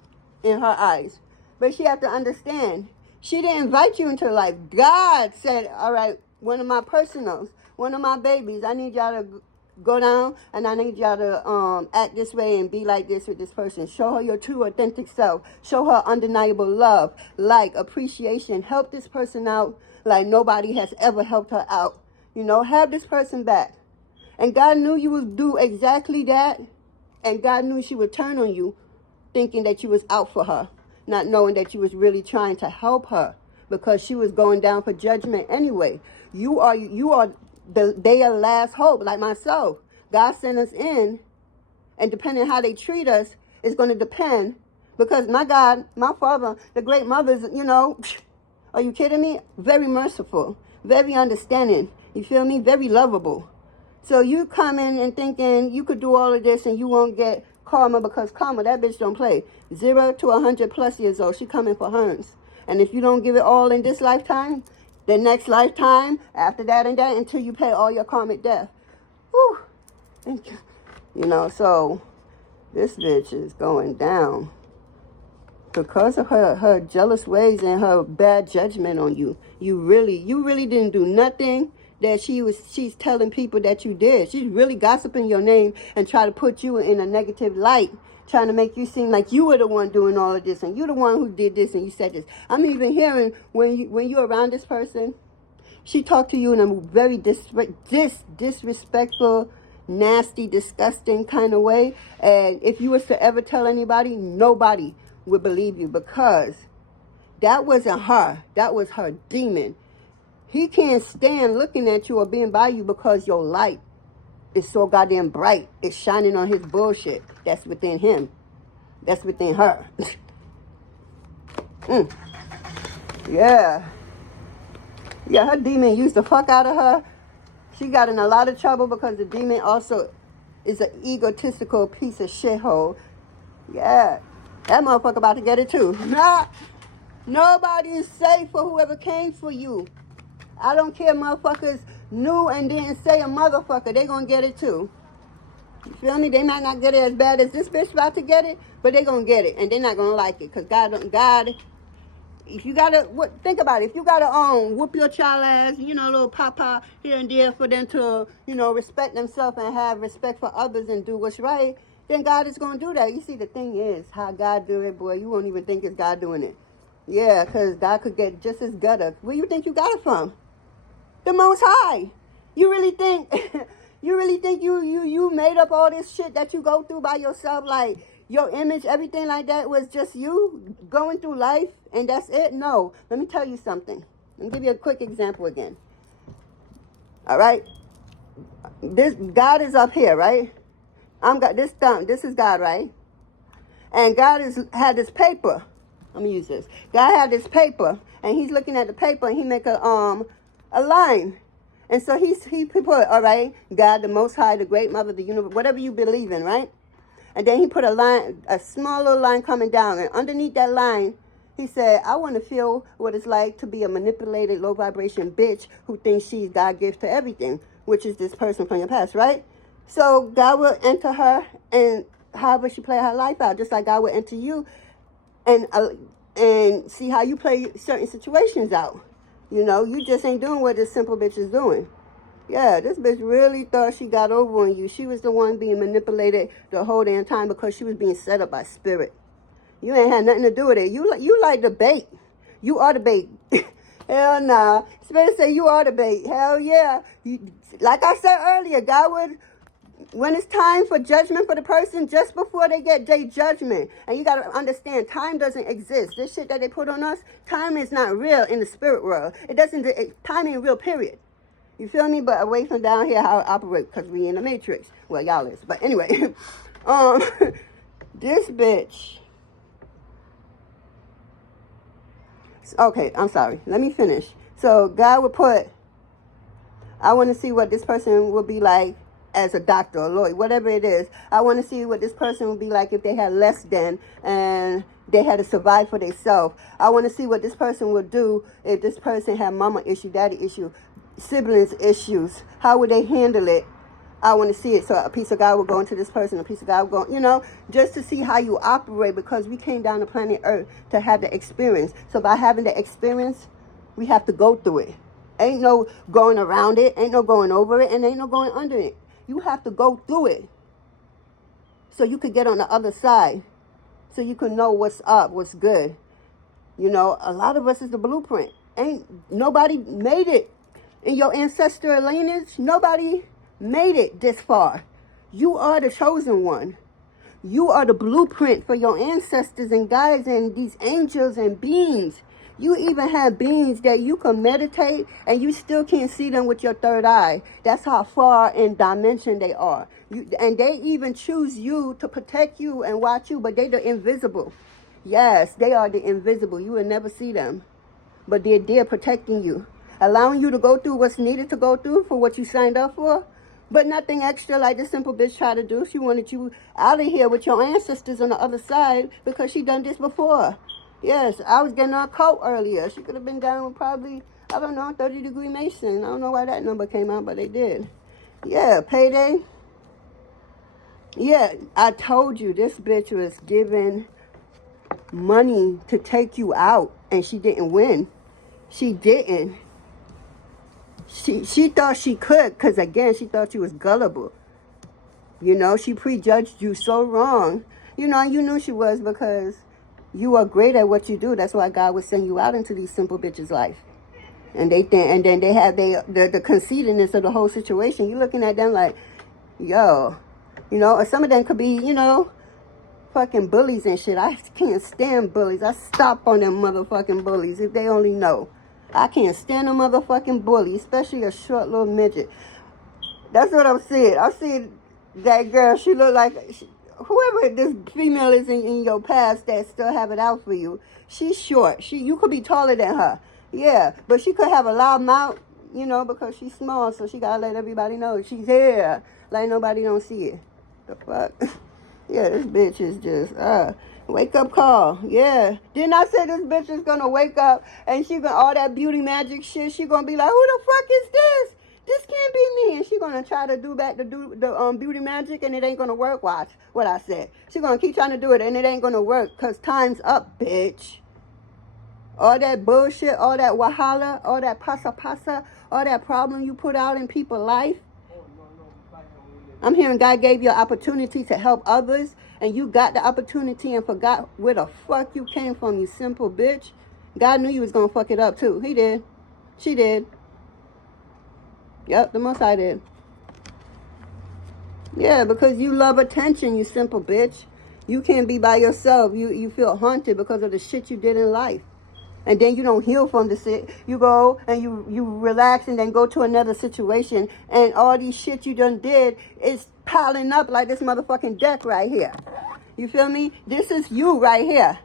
in her eyes. But she have to understand, she didn't invite you into her life. God said, all right, one of my personals, one of my babies, I need y'all to go down and I need y'all to act this way and be like this with this person. Show her your true, authentic self. Show her undeniable love, like, appreciation. Help this person out like nobody has ever helped her out. You know, have this person back. And God knew you would do exactly that. And God knew she would turn on you thinking that you was out for her, not knowing that you was really trying to help her because she was going down for judgment anyway. You are their last hope, like myself. God sent us in, and depending on how they treat us, it's going to depend. Because my God, my Father, the great mothers, you know, are you kidding me? Very merciful, very understanding. You feel me? Very lovable. So you come in and thinking you could do all of this and you won't get karma because karma, that bitch don't play. 0 to 100 plus years old, she coming for hers. And if you don't give it all in this lifetime, the next lifetime, after that and that, until you pay all your karmic debt. Whew. You know, so this bitch is going down because of her jealous ways and her bad judgment on you. You really didn't do nothing that she's telling people that you did. She's really gossiping your name and try to put you in a negative light, trying to make you seem like you were the one doing all of this and you're the one who did this and you said this. I'm even hearing when you're around this person, she talked to you in a very disrespectful, nasty, disgusting kind of way. And if you was to ever tell anybody, nobody would believe you because that wasn't her. That was her demon. He can't stand looking at you or being by you because your light is so goddamn bright. It's shining on his bullshit. That's within him. That's within her. Yeah. Yeah, her demon used the fuck out of her. She got in a lot of trouble because the demon also is an egotistical piece of shithole. Yeah. That motherfucker about to get it too. Nah. Nobody is safe for whoever came for you. I don't care, motherfuckers knew and didn't say a motherfucker. They gonna get it too. You feel me? They might not get it as bad as this bitch about to get it, but they gonna get it. And they're not gonna like it. Because God, if you gotta, think about it. If you gotta whoop your child ass, you know, little papa here and there for them to, you know, respect themselves and have respect for others and do what's right, then God is gonna do that. You see, the thing is, how God do it, boy, you won't even think it's God doing it. Yeah, because God could get just as gutter. Where you think you got it from? The Most High. You really think You really think you made up all this shit that you go through by yourself? Like, your image, everything like that was just you going through life and that's it? No. Let me tell you something. Let me give you a quick example again. All right? This God is up here, right? I'm got this thumb. This is God, right? And God had this paper. Let me use this. God had this paper, and he's looking at the paper, and he make a line. And so he put, all right, God, the Most High, the Great Mother of the universe, whatever you believe in, right? And then he put a line, a small little line coming down, and underneath that line, he said, I want to feel what it's like to be a manipulated, low vibration bitch who thinks she's God gives to everything, which is this person from your past, right? So God will enter her, and however she play her life out, just like God will enter you, and see how you play certain situations out. You know, you just ain't doing what this simple bitch is doing. Yeah, this bitch really thought she got over on you. She was the one being manipulated the whole damn time because she was being set up by spirit. You ain't had nothing to do with it. You like the bait. You are the bait. Hell nah. Spirit say you are the bait. Hell yeah. Like I said earlier, God would, when it's time for judgment for the person, just before they get their judgment. And you got to understand, time doesn't exist. This shit that they put on us, time is not real in the spirit world. Time ain't real, period. You feel me? But away from down here, how it operates, because we in the matrix. Well, y'all is. But anyway, this bitch. Okay, I'm sorry. Let me finish. So God would put, I want to see what this person would be like as a doctor or lawyer, whatever it is. I want to see what this person would be like if they had less than and they had to survive for themselves. I want to see what this person would do if this person had mama issue, daddy issue, siblings issues. How would they handle it? I want to see it. So a piece of God will go into this person, a piece of God will go, you know, just to see how you operate, because we came down to planet Earth to have the experience. So by having the experience, we have to go through it. Ain't no going around it, ain't no going over it, and ain't no going under it. You have to go through it so you could get on the other side, so you can know what's up, what's good. You know, a lot of us is the blueprint. Ain't nobody made it in your ancestral lineage. Nobody made it this far. You are the chosen one. You are the blueprint for your ancestors and guides and these angels and beings. You even have beings that you can meditate and you still can't see them with your third eye. That's how far in dimension they are. And they even choose you to protect you and watch you, but they're the invisible. Yes, they are the invisible. You will never see them. But they're there protecting you, allowing you to go through what's needed to go through for what you signed up for. But nothing extra like this simple bitch tried to do. She wanted you out of here with your ancestors on the other side because she done this before. Yes, I was getting her coat earlier. She could have been down with probably, I don't know, 30-degree Mason. I don't know why that number came out, but they did. Yeah, payday. Yeah, I told you this bitch was giving money to take you out, and she didn't win. She didn't. She thought she could, because again, she thought you was gullible. You know, she prejudged you so wrong. You know, you knew she was, because you are great at what you do. That's why God would send you out into these simple bitches' life. And they think, and then they have the conceitedness of the whole situation. You're looking at them like, yo, you know, or some of them could be, you know, fucking bullies and shit. I can't stand bullies. I stop on them motherfucking bullies if they only know. I can't stand a motherfucking bully, especially a short little midget. That's what I'm seeing. I'm seeing that girl. She look like whoever this female is in your past that still have it out for you. She's short. You could be taller than her. Yeah, but she could have a loud mouth, you know, because she's small. So she gotta let everybody know she's here, like nobody don't see it. The fuck. Yeah, this bitch is just wake up call. Yeah. Didn't I say this bitch is gonna wake up and she gonna all that beauty magic shit? She gonna be like, who the fuck is this? This can't be me. And she gonna try to do back the beauty magic, and it ain't gonna work. Watch what I said. She gonna keep trying to do it, and it ain't gonna work, cause time's up, bitch. All that bullshit, all that wahala, all that pasa, all that problem you put out in people's life. I'm hearing God gave you an opportunity to help others, and you got the opportunity and forgot where the fuck you came from, you simple bitch. God knew you was gonna fuck it up too. He did. She did. Yep, the Most High did. Yeah, because you love attention, you simple bitch. You can't be by yourself. You feel haunted because of the shit you did in life. And then you don't heal from the shit. You go and you relax and then go to another situation. And all these shit you done did is piling up like this motherfucking deck right here. You feel me? This is you right here.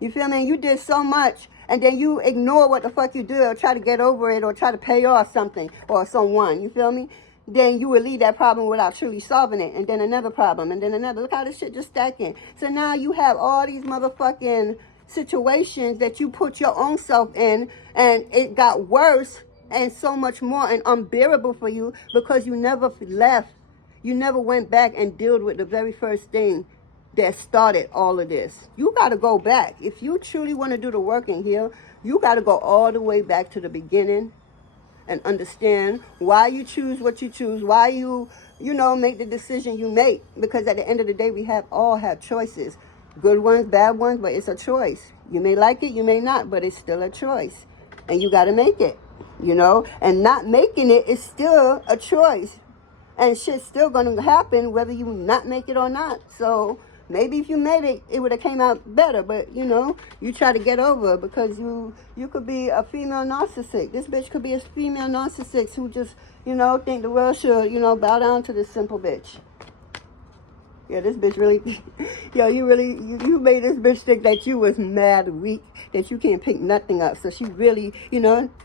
You feel me? You did so much. And then you ignore what the fuck you did or try to get over it or try to pay off something or someone. You feel me? Then you would leave that problem without truly solving it. And then another problem. And then another. Look how this shit just stacking. So now you have all these motherfucking situations that you put your own self in. And it got worse and so much more and unbearable for you because you never left. You never went back and dealt with the very first thing that started all of this. You got to go back. If you truly want to do the work in here, you got to go all the way back to the beginning and understand why you choose what you choose, why you make the decision you make. Because at the end of the day, we all have choices. Good ones, bad ones, but it's a choice. You may like it, you may not, but it's still a choice. And you got to make it, And not making it is still a choice. And shit's still going to happen whether you not make it or not. So maybe if you made it, it would have came out better. But, you try to get over it because you could be a female narcissist. This bitch could be a female narcissist who just, think the world should, bow down to this simple bitch. Yeah, this bitch really, you made this bitch think that you was mad weak, that you can't pick nothing up. So she really,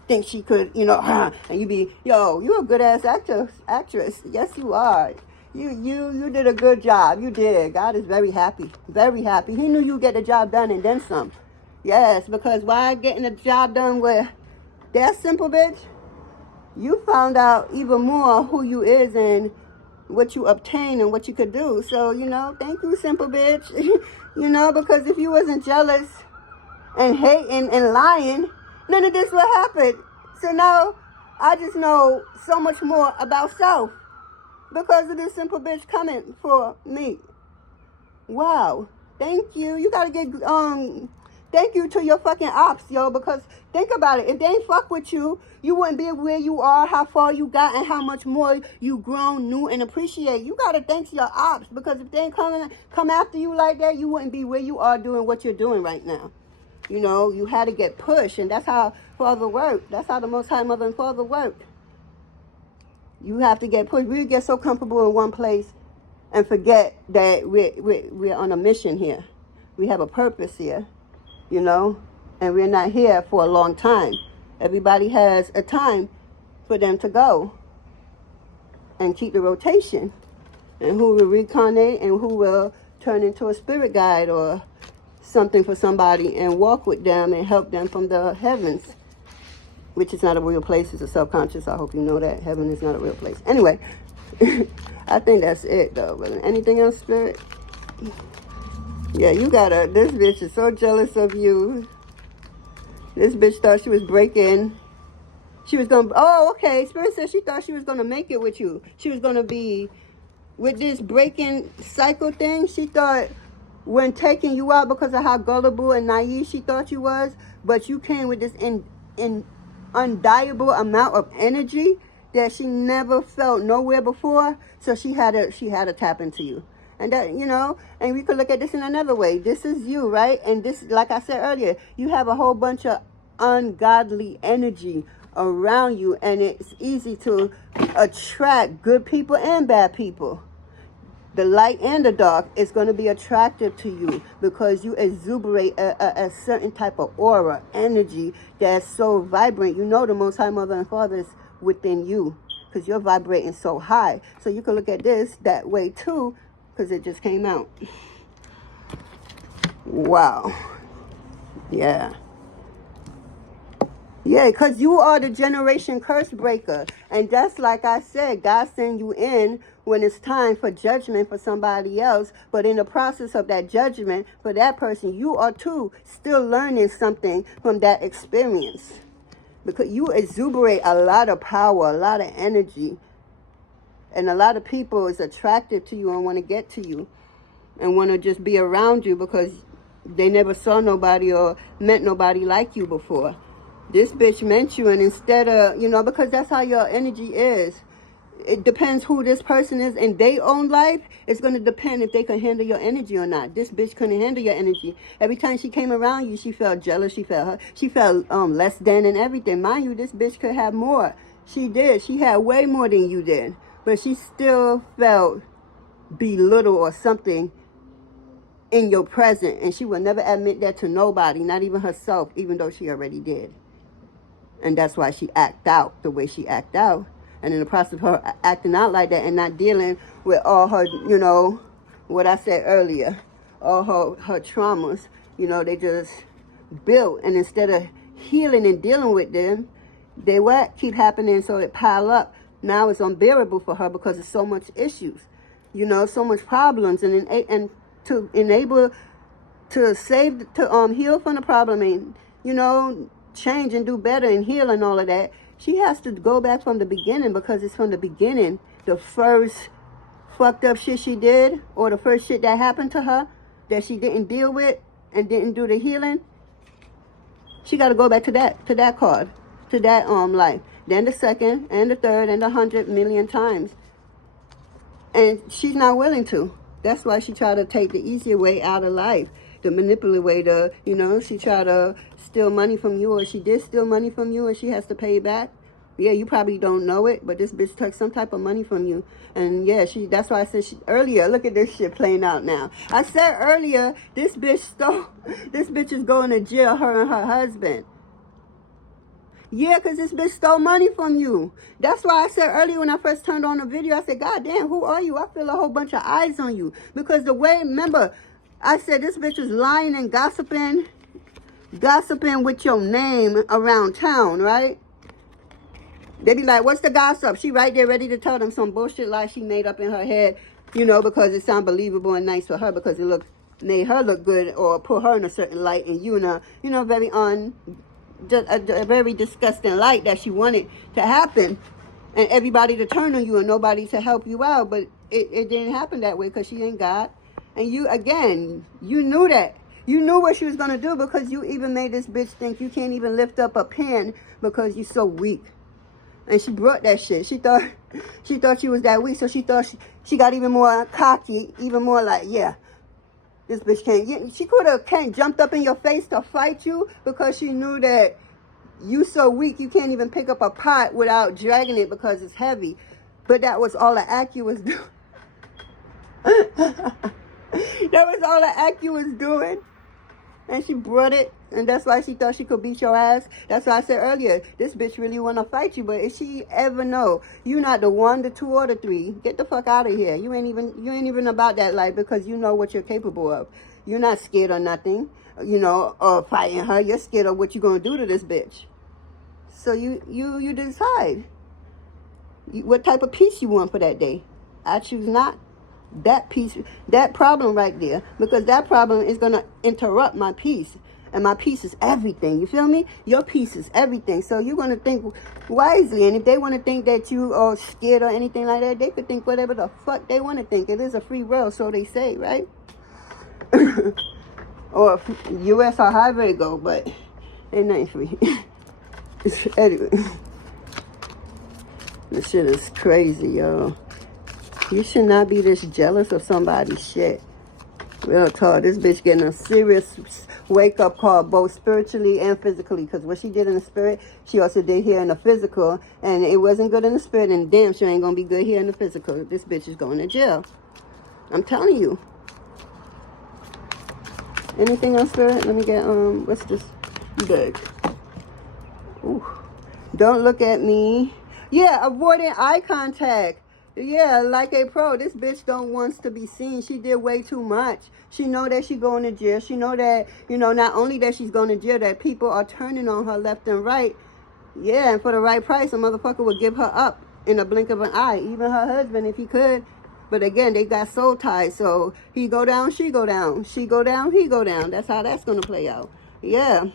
thinks she could, and you be, you a good ass actress. Yes, you are. You did a good job. You did. God is very happy. Very happy. He knew you get the job done and then some. Yes, because why getting the job done with that simple bitch? You found out even more who you is and what you obtain and what you could do. So, thank you, simple bitch. Because if you wasn't jealous and hating and lying, none of this would happen. So now I just know so much more about self because of this simple bitch coming for me. Wow. Thank you. You gotta get thank you to your fucking ops, because think about it. If they ain't fuck with you, you wouldn't be where you are, how far you got, and how much more you grown, knew, and appreciate. You gotta thank your ops, because if they ain't come after you like that, you wouldn't be where you are doing what you're doing right now. You had to get pushed, and that's how Father worked. That's how the Most High Mother and Father worked. You have to get pushed. We get so comfortable in one place and forget that we're on a mission here. We have a purpose here. And we're not here for a long time. Everybody has a time for them to go and keep the rotation. And who will reincarnate and who will turn into a spirit guide or something for somebody and walk with them and help them from the heavens, which is not a real place. It's a subconscious. I hope you know that. Heaven is not a real place. Anyway, I think that's it, though. But anything else, Spirit? Yeah, this bitch is so jealous of you. This bitch thought she was breaking. She was going to, okay. Spirit said she thought she was going to make it with you. She was going to be with this breaking cycle thing. She thought when taking you out because of how gullible and naive she thought you was, but you came with this undeniable amount of energy that she never felt nowhere before. So she had to tap into you. And that, and we could look at this in another way. This is you, right? And this, like I said earlier, you have a whole bunch of ungodly energy around you. And it's easy to attract good people and bad people. The light and the dark is going to be attractive to you because you exuberate a certain type of aura, energy that's so vibrant. The Most High Mother and Father is within you because you're vibrating so high. So you can look at this that way too, because it just came out. Wow. Yeah. Yeah, because you are the generation curse breaker. And that's like I said, God send you in when it's time for judgment for somebody else. But in the process of that judgment for that person, you are too still learning something from that experience. Because you exuberate a lot of power, a lot of energy. And a lot of people is attracted to you and want to get to you and want to just be around you because they never saw nobody or met nobody like you before. This bitch meant you, and instead of, because that's how your energy is. it depends who this person is in their own life. It's going to depend if they can handle your energy or not. This bitch couldn't handle your energy. Every time she came around you, she felt jealous. She felt less than and everything. Mind you, this bitch could have more. She did. She had way more than you did. But she still felt belittled or something in your present. And she would never admit that to nobody, not even herself, even though she already did. And that's why she act out the way she act out. And in the process of her acting out like that and not dealing with all her, you know, what I said earlier, all her traumas, you know, they just built. And instead of healing and dealing with them, they what keep happening, so it pile up. Now it's unbearable for her because it's so much issues, you know, so much problems. And to enable to heal from the problem and, you know, change and do better and heal and all of that, she has to go back from the beginning, because it's from the beginning, the first fucked up shit she did, or the first shit that happened to her that she didn't deal with and didn't do the healing. She got to go back to that card, to that life. Then the second and the third and the 100 million times. And she's not willing to. That's why she tried to take the easier way out of life. The manipulative way, you know, she tried to steal money from you, or she did steal money from you and she has to pay it back. Yeah, you probably don't know it, but this bitch took some type of money from you. And yeah, that's why I said earlier, look at this shit playing out now. I said earlier, this bitch is going to jail, her and her husband. Yeah, because this bitch stole money from you. That's why I said earlier when I first turned on the video, I said, God damn, who are you? I feel a whole bunch of eyes on you. Because the way, remember, I said this bitch is lying and gossiping with your name around town, right? They be like, what's the gossip? She right there ready to tell them some bullshit lie she made up in her head, you know, because it sound believable and nice for her, because it made her look good, or put her in a certain light, and you know, very a very disgusting light that she wanted to happen, and everybody to turn on you and nobody to help you out. But it didn't happen that way, because she ain't God. And you knew that. You knew what she was going to do, because you even made this bitch think you can't even lift up a pen because you're so weak. And she brought that shit. She thought she was that weak, so she thought she got even more cocky, even more like, yeah, this bitch can't. She could have jumped up in your face to fight you, because she knew that you so weak you can't even pick up a pot without dragging it because it's heavy. But that was all the act you was doing. That was all the act you was doing. And she brought it. And that's why she thought she could beat your ass. That's why I said earlier, this bitch really want to fight you. But if she ever know you not the 1, the 2, or the 3, get the fuck out of here. You ain't even about that life, because you know what you're capable of. You're not scared of nothing, you know, of fighting her. You're scared of what you're going to do to this bitch. So you decide what type of peace you want for that day. I choose not that peace, that problem right there, because that problem is going to interrupt my peace. And my peace is everything. You feel me? Your peace is everything. So you're going to think wisely. And if they want to think that you are scared or anything like that, they could think whatever the fuck they want to think. It is a free world, so they say, right? Or U.S. or however it go, but ain't nothing free. Anyway. This shit is crazy, yo. You should not be this jealous of somebody's shit. Real talk. This bitch getting a serious wake-up call, both spiritually and physically. Because what she did in the spirit, she also did here in the physical. And it wasn't good in the spirit, and damn sure ain't going to be good here in the physical. This bitch is going to jail. I'm telling you. Anything else, spirit? Let me get, what's this bag? Ooh. Don't look at me. Yeah, avoiding eye contact. Yeah, like a pro. This bitch don't want to be seen. She did way too much. She know that she going to jail. She know that, you know, not only that she's going to jail, that people are turning on her left and right. Yeah, and for the right price, a motherfucker would give her up in a blink of an eye. Even her husband, if he could. But again, they got soul ties. So he go down, she go down. She go down, he go down. That's how that's going to play out. Yeah.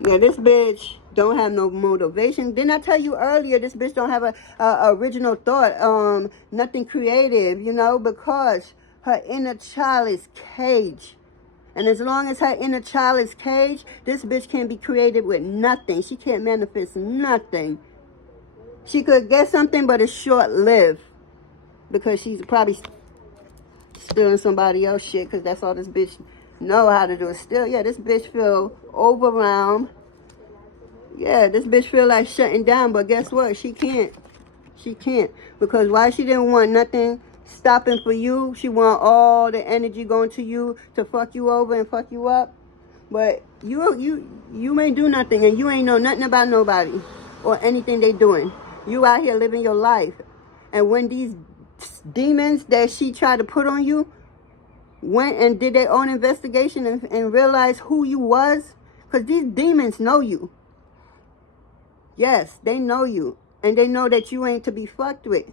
Yeah, this bitch don't have no motivation. Didn't I tell you earlier, this bitch don't have a original thought, nothing creative, you know, because her inner child is caged. And as long as her inner child is caged, this bitch can't be created with nothing. She can't manifest nothing. She could get something, but it's short-lived. Because she's probably stealing somebody else's shit, because that's all this bitch know how to do is steal. Yeah, this bitch feel overwhelmed. Yeah, this bitch feel like shutting down, but guess what? She can't. She can't. Because why she didn't want nothing stopping for you, she want all the energy going to you to fuck you over and fuck you up. But you ain't do nothing, and you ain't know nothing about nobody or anything they doing. You out here living your life. And when these demons that she tried to put on you went and did their own investigation and realized who you was, because these demons know you. Yes, they know you. And they know that you ain't to be fucked with.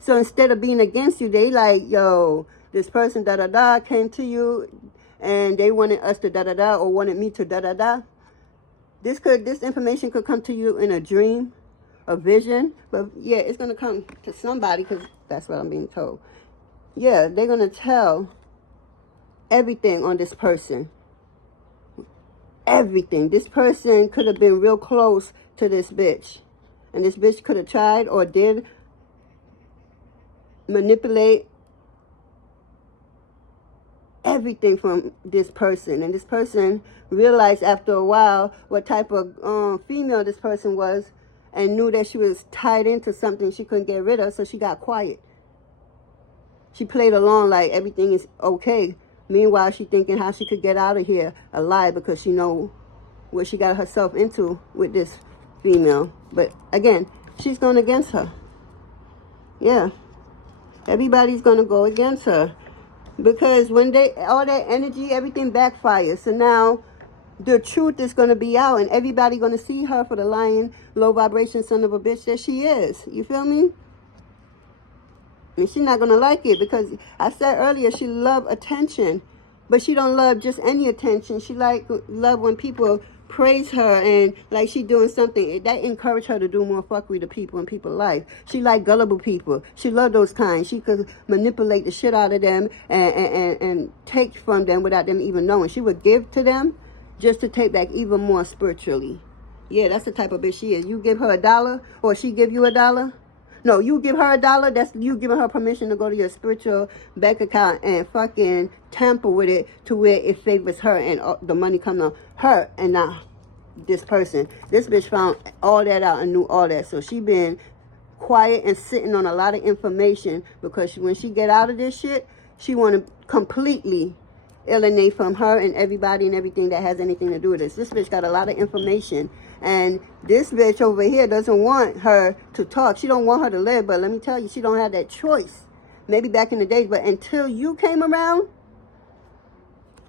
So instead of being against you, they like, yo, this person da-da-da came to you and they wanted us to da-da-da or wanted me to da-da-da. This information could come to you in a dream, a vision. But yeah, it's going to come to somebody because that's what I'm being told. Yeah, they're going to tell everything on this person. Everything. This person could have been real close to this bitch. And this bitch could have tried or did manipulate everything from this person. And this person realized after a while what type of female this person was and knew that she was tied into something she couldn't get rid of, so she got quiet. She played along like everything is okay. Meanwhile, she thinking how she could get out of here alive because she know what she got herself into with this female. But again, she's going against her. Yeah. Everybody's going to go against her. Because when all that energy, everything backfires. So now the truth is going to be out and everybody going to see her for the lying, low vibration son of a bitch that she is. You feel me? And she's not going to like it because I said earlier she love attention. But she don't love just any attention. She love when people praise her and like she doing something that encourage her to do more fuckery to people in people's life. She like gullible people. She love those kinds. She could manipulate the shit out of them and take from them without them even knowing. She would give to them just to take back even more spiritually. Yeah, that's the type of bitch she is. You give her $1 or she give you $1. No, you give her $1, that's you giving her permission to go to your spiritual bank account and fucking tamper with it to where it favors her and the money come to her and not this person. This bitch found all that out and knew all that. So she been quiet and sitting on a lot of information because when she get out of this shit, she want to completely alienate from her and everybody and everything that has anything to do with this. This bitch got a lot of information. And this bitch over here doesn't want her to talk. She don't want her to live. But let me tell you, she don't have that choice. Maybe back in the days. But until you came around,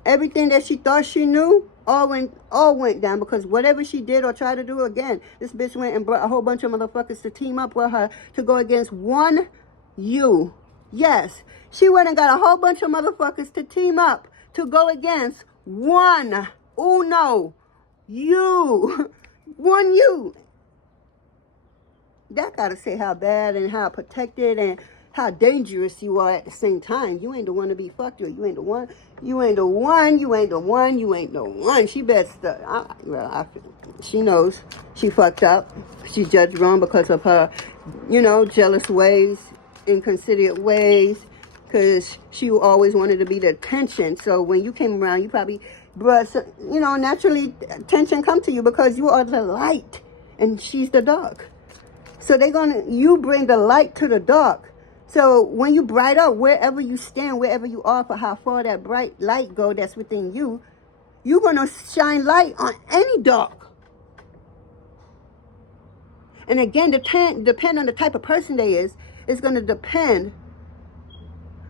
everything that she thought she knew all went down. Because whatever she did or tried to do again, this bitch went and brought a whole bunch of motherfuckers to team up with her to go against one you. Yes. She went and got a whole bunch of motherfuckers to team up to go against one. Uno. You. One you. That gotta say how bad and how protected and how dangerous you are at the same time. You ain't the one to be fucked with. You ain't the one. You ain't the one. You ain't the one. You ain't the one. She best. She knows she fucked up. She judged wrong because of her, jealous ways, inconsiderate ways. Because she always wanted to be the attention. So when you came around, you probably brought, naturally attention come to you because you are the light and she's the dark. So you bring the light to the dark. So when you bright up, wherever you stand, wherever you are, for how far that bright light go that's within you, you're going to shine light on any dark. And again, depend on the type of person they is. It's going to depend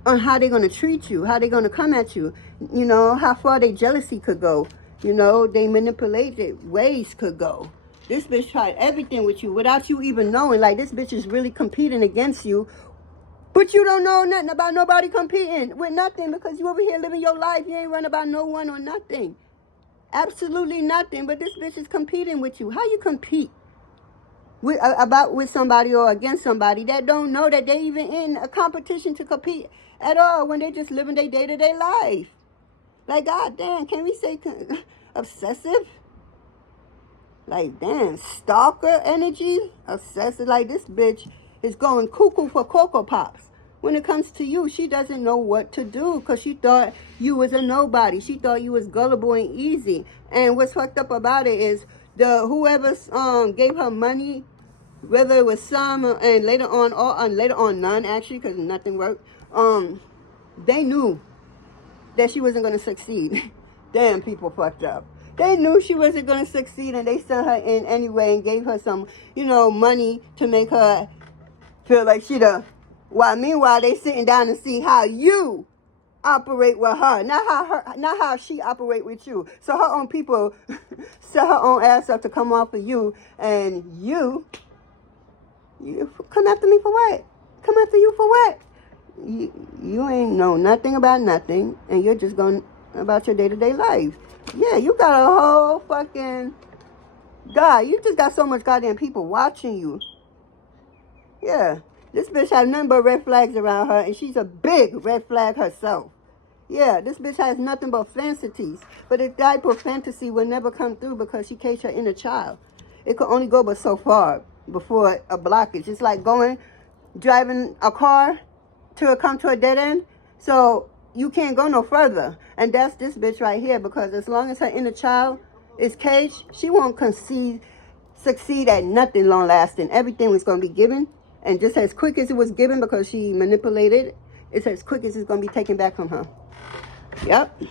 on how they're going to treat you, how they're going to come at you, how far their jealousy could go, they manipulated ways could go. This bitch tried everything with you without you even knowing. Like, this bitch is really competing against you, but you don't know nothing about nobody competing with nothing because you over here living your life. You ain't run about no one or nothing. Absolutely nothing, but this bitch is competing with you. How you compete with somebody or against somebody that don't know that they even in a competition to compete at all when they just living their day-to-day life? Like, god damn, can we say obsessive? Like, damn, stalker energy, obsessive. Like, this bitch is going cuckoo for Cocoa Pops. When it comes to you, she doesn't know what to do because she thought you was a nobody. She thought you was gullible and easy. And what's fucked up about it is whoever gave her money, whether it was some and later on, or later on none actually, because nothing worked. They knew that she wasn't going to succeed. Damn, people fucked up. They knew she wasn't going to succeed, and they sent her in anyway and gave her some, money to make her feel like she While meanwhile, they sitting down to see how you operate with her, not how she operate with you. So her own people set her own ass up to come off of you, and you come after me for what? Come after you for what? You ain't know nothing about nothing, and you're just going about your day-to-day life. Yeah, you got a whole fucking... God, you just got so much goddamn people watching you. Yeah, this bitch has nothing but red flags around her, and she's a big red flag herself. Yeah, this bitch has nothing but fantasies. But a type of fantasy will never come through because she caged her inner child. It could only go but so far before a blockage. It's like driving a car to come to a dead end. So you can't go no further. And that's this bitch right here, because as long as her inner child is caged, she won't succeed at nothing long lasting. Everything was going to be given. And just as quick as it was given because she manipulated, it's as quick as it's going to be taken back from her. Yep.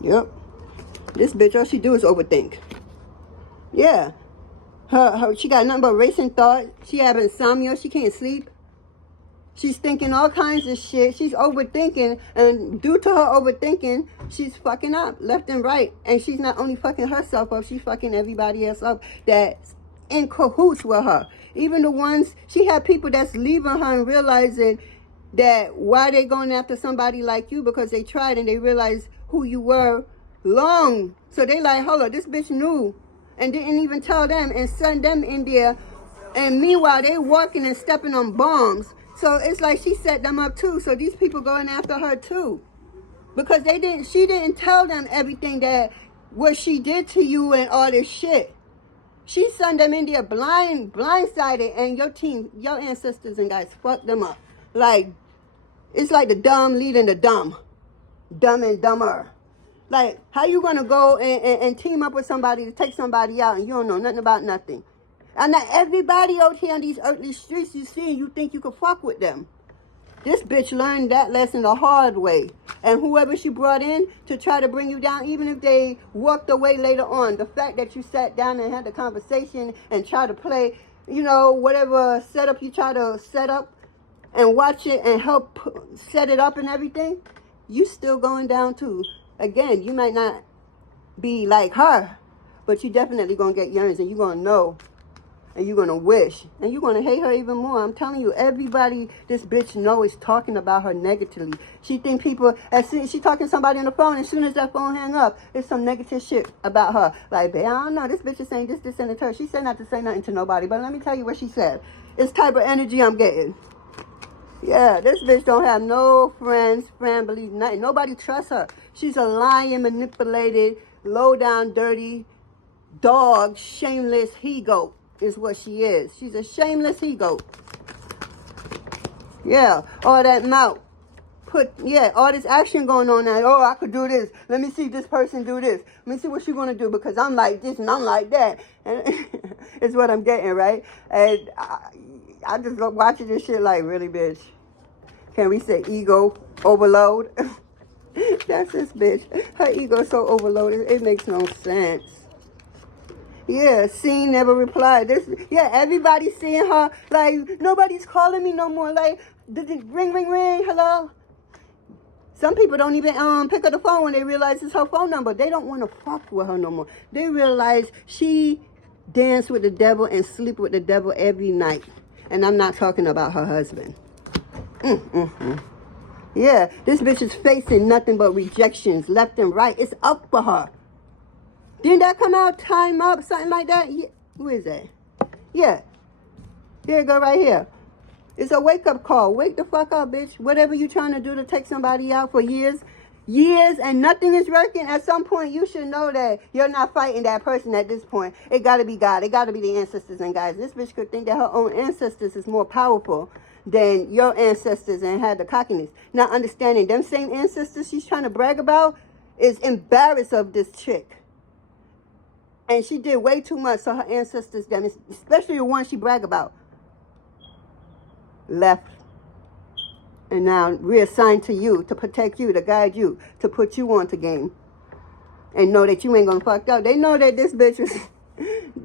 Yep. This bitch, all she do is overthink. Yeah. She got nothing but racing thoughts. She have insomnia. She can't sleep. She's thinking all kinds of shit. She's overthinking. And due to her overthinking, she's fucking up left and right. And she's not only fucking herself up, she's fucking everybody else up that's in cahoots with her. Even the ones, she had people that's leaving her and realizing that why they going after somebody like you, because they tried and they realized who you were long. So they like, hold up, this bitch knew and didn't even tell them and send them in there. And meanwhile, they walking and stepping on bombs. So it's like she set them up too. So these people going after her too. Because she didn't tell them everything that what she did to you and all this shit. She sent them in there blindsided, and your ancestors and guys fucked them up. Like, it's like the dumb leading the dumb. Dumb and dumber. Like, how you gonna go and team up with somebody to take somebody out and you don't know nothing about nothing? And not everybody out here on these earthly streets you see, you think you can fuck with them. This bitch learned that lesson the hard way. And whoever she brought in to try to bring you down, even if they walked away later on, the fact that you sat down and had the conversation and try to play, whatever setup you try to set up and watch it and help set it up and everything, you still going down too. Again, you might not be like her, but you definitely going to get yearns, and you're going to know. And you're going to wish. And you're going to hate her even more. I'm telling you, everybody this bitch know is talking about her negatively. She think people, as soon as she talking to somebody on the phone, as soon as that phone hang up, it's some negative shit about her. Like, babe, I don't know, this bitch is saying this, and the third. She said not to say nothing to nobody, but let me tell you what she said. It's type of energy I'm getting. Yeah, this bitch don't have no friends, believe nothing. Nobody trusts her. She's a lying, manipulated, low-down, dirty, dog, shameless he-goat. Is what she is. She's a shameless he-goat. Yeah, all that mouth. All this action going on now. Oh, I could do this. Let me see this person do this. Let me see what she's going to do because I'm like this and I'm like that. And it's what I'm getting, right? And I just look watching this shit like, really, bitch? Can we say ego overload? That's this bitch. Her ego is so overloaded. It makes no sense. Yeah, seen, never replied. Everybody's seeing her. Like, nobody's calling me no more. Like, ring, hello? Some people don't even pick up the phone when they realize it's her phone number. They don't want to fuck with her no more. They realize she danced with the devil and sleep with the devil every night. And I'm not talking about her husband. Yeah, this bitch is facing nothing but rejections left and right. It's up for her. Didn't that come out? Time up? Something like that? Yeah. Who is that? Yeah. Here you go right here. It's a wake-up call. Wake the fuck up, bitch. Whatever you trying to do to take somebody out for years, and nothing is working, at some point you should know that you're not fighting that person at this point. It got to be God. It got to be the ancestors and guys. This bitch could think that her own ancestors is more powerful than your ancestors and had the cockiness. Not understanding them same ancestors she's trying to brag about is embarrassed of this chick. And she did way too much, so her ancestors, them, especially the one she brag about, left. And now reassigned to you, to protect you, to guide you, to put you on to game. And know that you ain't gonna fuck up. They know that this bitch is,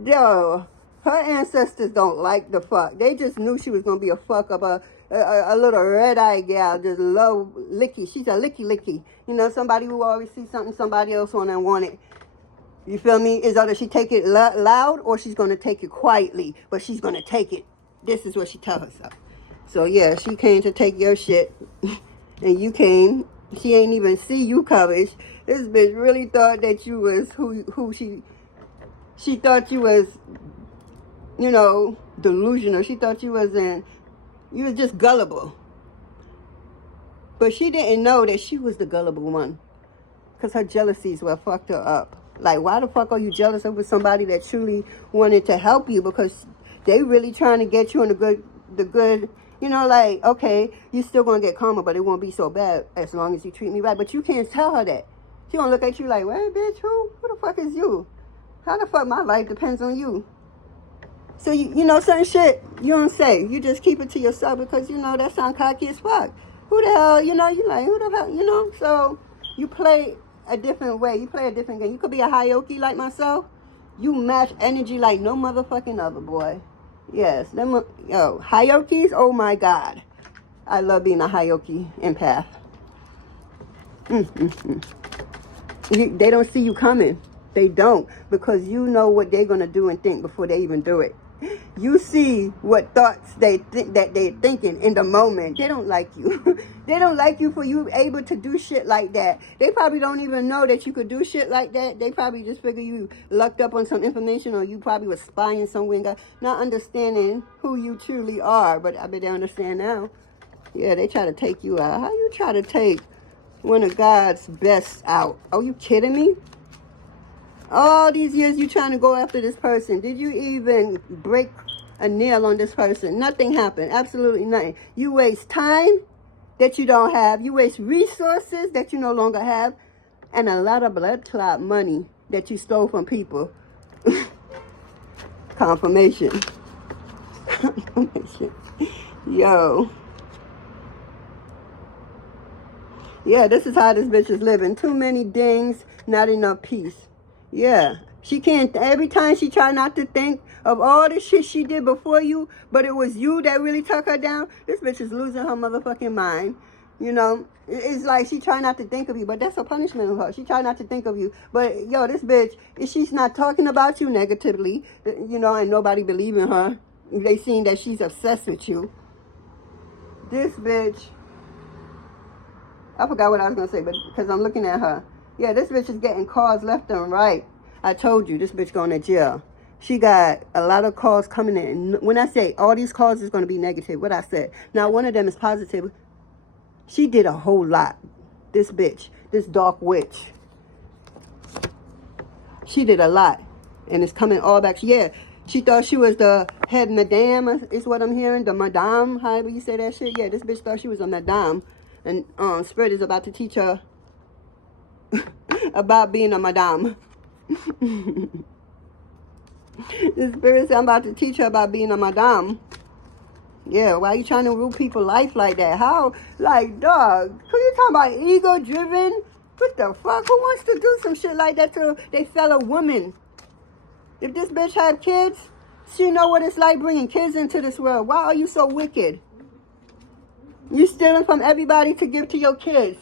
yo, her ancestors don't like the fuck. They just knew she was gonna be a fuck up, a little red-eyed gal, just low licky. She's a licky. You know, somebody who always sees something somebody else on and want it. You feel me? Is either she take it loud or she's gonna take it quietly, but she's gonna take it. This is what she tells herself. So yeah, she came to take your shit, and you came. She ain't even see you covered. This bitch really thought that you was who she thought you was, you know, delusional. She thought you was just gullible. But she didn't know that she was the gullible one, because her jealousies were fucked her up. Like, why the fuck are you jealous over somebody that truly wanted to help you? Because they really trying to get you in the good. You know, like, okay, you still going to get karma, but it won't be so bad as long as you treat me right. But you can't tell her that. She going to look at you like, wait, bitch, who the fuck is you? How the fuck my life depends on you? So, you know, certain shit you don't say. You just keep it to yourself because, you know, that sound cocky as fuck. Who the hell, you know, you like, who the hell, you know? So, you play a different way. You play a different game. You could be a hierarchy like myself. You match energy like no motherfucking other, boy. Yes, them, yo, hierarchies, oh my God. I love being a hierarchy empath. They don't see you coming. They don't, because you know what they're going to do and think before they even do it. You see what thoughts they think that they're thinking in the moment. They don't like you. They don't like you for you able to do shit like that. They probably don't even know that you could do shit like that. They probably just figure you lucked up on some information, or you probably was spying somewhere and not understanding who you truly are. But I bet they understand now. Yeah, they try to take you out. How you try to take one of God's best out? Are you kidding me? All these years you trying to go after this person. Did you even break a nail on this person? Nothing happened. Absolutely nothing. You waste time that you don't have. You waste resources that you no longer have. And a lot of blood clot money that you stole from people. Confirmation. Confirmation. Yo. Yeah, this is how this bitch is living. Too many dings, not enough peace. Yeah, she can't, every time she try not to think of all the shit she did before you, but it was you that really took her down, this bitch is losing her motherfucking mind. You know, it's like she try not to think of you, but that's a punishment of her. She try not to think of you. But, yo, this bitch, if she's not talking about you negatively, you know, and nobody believing her, they seen that she's obsessed with you. This bitch, I forgot what I was going to say, but because I'm looking at her. Yeah, this bitch is getting calls left and right. I told you, this bitch going to jail. She got a lot of calls coming in. When I say all these calls is going to be negative, what I said. Now, one of them is positive. She did a whole lot. This bitch, this dark witch. She did a lot. And it's coming all back. Yeah, she thought she was the head madame, is what I'm hearing. The madame, however you say that shit. Yeah, this bitch thought she was a madame. And Spirit is about to teach her about being a madame. The Spirit said, I'm about to teach her about being a madame. Yeah, why are you trying to rule people's life like that? How? Like, dog, who you talking about ego-driven? What the fuck? Who wants to do some shit like that to their fellow woman? If this bitch had kids, she know what it's like bringing kids into this world. Why are you so wicked? You stealing from everybody to give to your kids.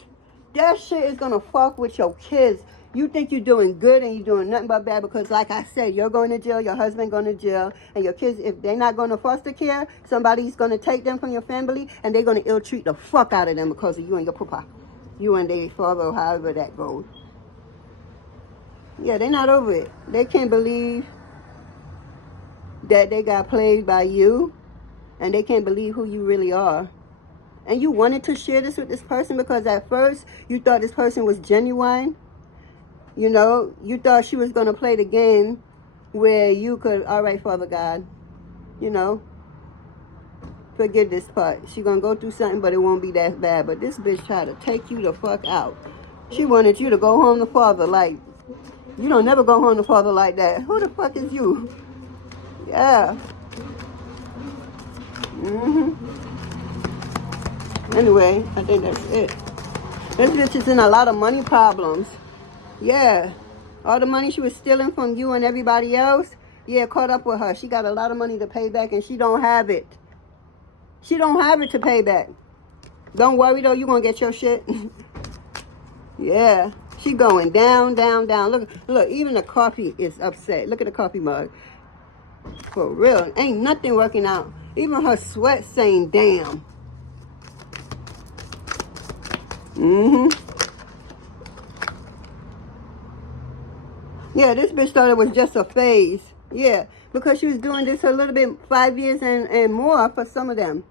That shit is going to fuck with your kids. You think you're doing good and you're doing nothing but bad because, like I said, you're going to jail, your husband going to jail, and your kids, if they're not going to foster care, somebody's going to take them from your family, and they're going to ill-treat the fuck out of them because of you and your papa. You and their father, however that goes. Yeah, they're not over it. They can't believe that they got played by you. And they can't believe who you really are. And you wanted to share this with this person because at first you thought this person was genuine. You know, you thought she was going to play the game where you could, all right, Father God, you know, forget this part. She going to go through something, but it won't be that bad. But this bitch tried to take you the fuck out. She wanted you to go home to Father like, you don't never go home to Father like that. Who the fuck is you? Yeah. Anyway, I think that's it. This bitch is in a lot of money problems. Yeah. All the money she was stealing from you and everybody else, yeah, caught up with her. She got a lot of money to pay back and she don't have it. She don't have it to pay back. Don't worry though, you gonna get your shit. Yeah. She going down, down, down. Look, even the coffee is upset. Look at the coffee mug. For real. Ain't nothing working out. Even her sweat saying damn. Yeah, this bitch thought it was just a phase. Yeah, because she was doing this a little bit, 5 years and more for some of them.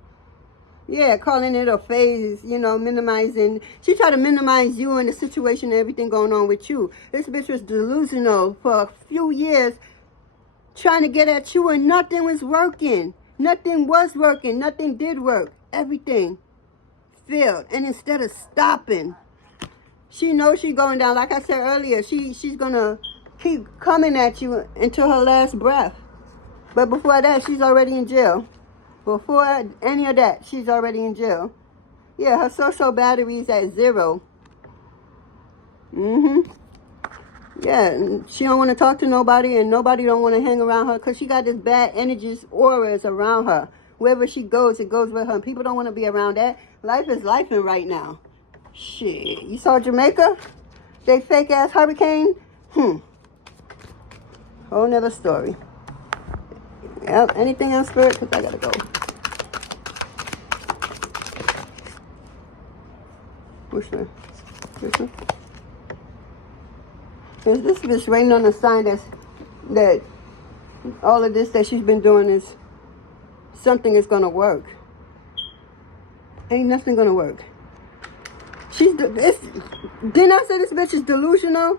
Yeah, calling it a phase, you know, minimizing. She tried to minimize you and the situation and everything going on with you. This bitch was delusional for a few years, trying to get at you and nothing was working. Nothing was working. Nothing did work. Everything failed. And instead of stopping, she knows she's going down. Like I said earlier, she's going to keep coming at you until her last breath. But before that, she's already in jail. Before any of that, she's already in jail. Yeah, her social battery is at 0. Yeah, and she don't want to talk to nobody, and nobody don't want to hang around her because she got this bad energies, auras around her. Wherever she goes, it goes with her. People don't want to be around that. Life is lifing right now. Shit. You saw Jamaica? They fake-ass hurricane? Whole nother story. Yep. Anything else, Spirit? Because I got to go. Which one? This one? Is this bitch waiting on a sign that all of this that she's been doing is something is going to work. Ain't nothing going to work. Didn't I say this bitch is delusional?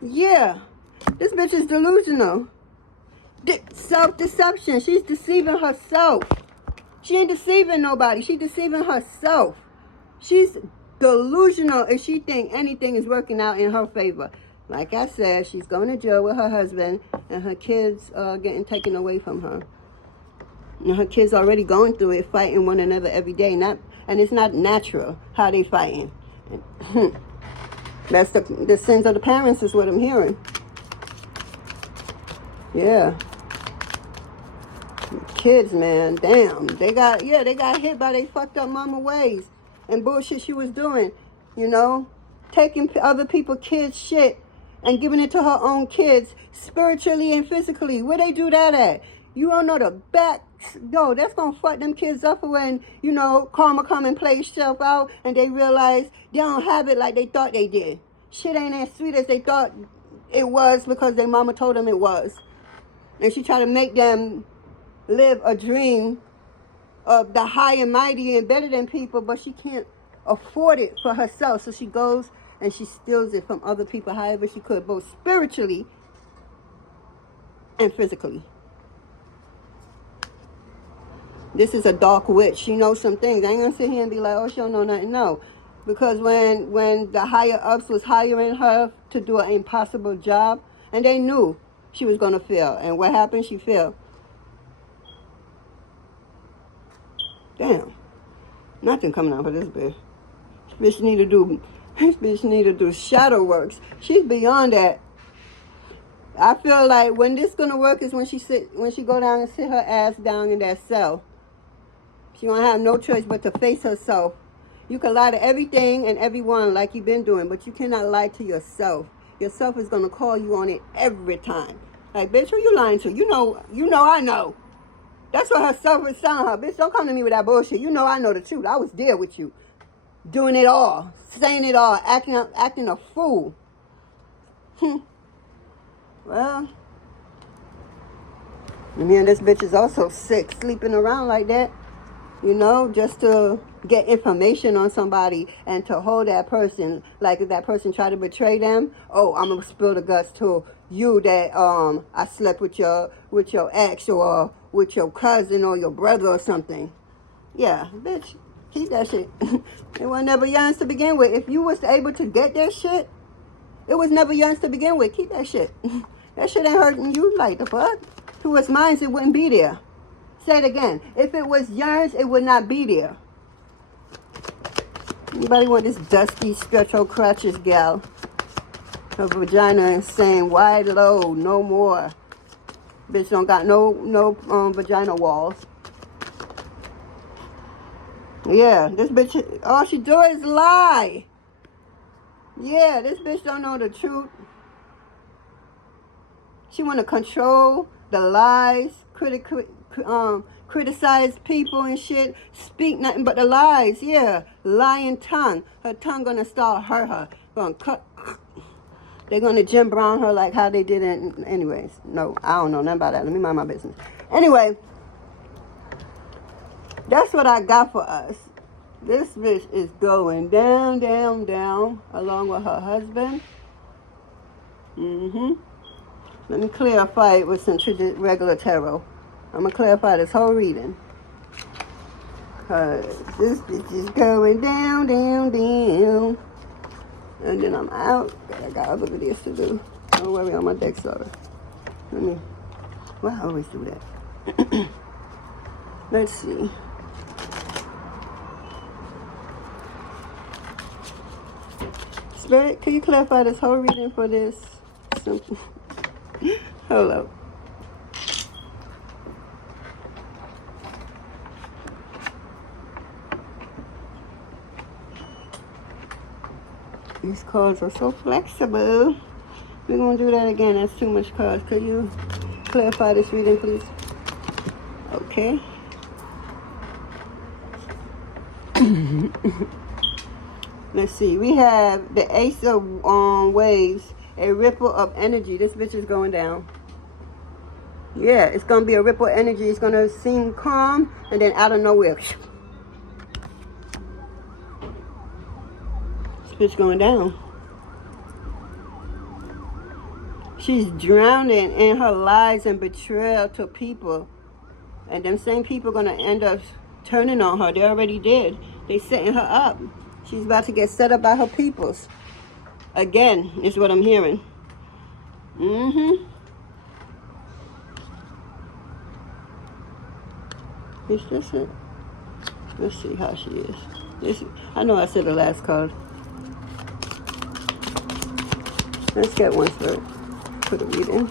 Yeah. This bitch is delusional. Self-deception. She's deceiving herself. She ain't deceiving nobody. She's deceiving herself. She's delusional if she think anything is working out in her favor. Like I said, she's going to jail with her husband and her kids are getting taken away from her. And her kids already going through it, fighting one another every day. And it's not natural how they fighting. That's the sins of the parents is what I'm hearing. Yeah. Kids, man, damn. They got hit by they fucked up mama ways and bullshit she was doing. You know, taking other people's kids' shit and giving it to her own kids, spiritually and physically. Where they do that at? You don't know the back. No, that's going to fuck them kids up when, you know, karma come and play itself out and they realize they don't have it like they thought they did. Shit ain't as sweet as they thought it was because their mama told them it was. And she tried to make them live a dream of the high and mighty and better than people, but she can't afford it for herself. So she goes and she steals it from other people however she could, both spiritually and physically. This is a dark witch. She knows some things. I ain't gonna sit here and be like, oh, she don't know nothing. No. Because when the higher ups was hiring her to do an impossible job, and they knew she was gonna fail. And what happened? She failed. Damn. Nothing coming out for this bitch. This bitch need to do shadow works. She's beyond that. I feel like when this gonna work is when she go down and sit her ass down in that cell. She gonna have no choice but to face herself. You can lie to everything and everyone like you've been doing, but you cannot lie to yourself. Yourself is gonna call you on it every time. Like, bitch, who you lying to? You know I know. That's what her self is telling her. Bitch, don't come to me with that bullshit. You know I know the truth. I was there with you. Doing it all. Saying it all. Acting a fool. Well, And then this bitch is also sick, sleeping around like that, you know, just to get information on somebody and to hold that person. Like if that person try to betray them, oh, I'm gonna spill the guts to you that I slept with your ex or with your cousin or your brother or something. Yeah, bitch, keep that shit. It was never yours to begin with. If you was able to get that shit, it was never yours to begin with. Keep that shit. That shit ain't hurting you. Like, the fuck? If it was mine, it wouldn't be there. Say it again. If it was yours, it would not be there. Anybody want this dusty, stretcho crutches gal? Her vagina is saying wide low, no more. Bitch don't got no vagina walls. Yeah, this bitch, all she do is lie. Yeah, this bitch don't know the truth. She want to control the lies, criticize people and shit, speak nothing but the lies. Yeah, lying tongue. Her tongue gonna start hurt her. Gonna cut. They're gonna Jim Brown her like how they did it. Anyways, no, I don't know nothing about that. Let me mind my business. Anyway, that's what I got for us. This bitch is going down, down, down, along with her husband. Let me clarify it with some regular tarot. I'm going to clarify this whole reading. Because this bitch is going down, down, down. And then I'm out. I got other videos to do. Don't worry on my deck sorry. Well, I always do that. Let's see. Spirit, can you clarify this whole reading for this? Simple. Hold up. These cards are so flexible. We're going to do that again. That's too much cards. Could you clarify this reading, please? Okay. Let's see. We have the Ace of Waves, a ripple of energy. This bitch is going down. Yeah, it's going to be a ripple of energy. It's going to seem calm, and then out of nowhere. This bitch going down. She's drowning in her lies and betrayal to people. And them same people are going to end up turning on her. They already did. They setting her up. She's about to get set up by her peoples. Again, is what I'm hearing. Is this it? Let's see how she is. I know I said the last card. Let's get one first for the reading.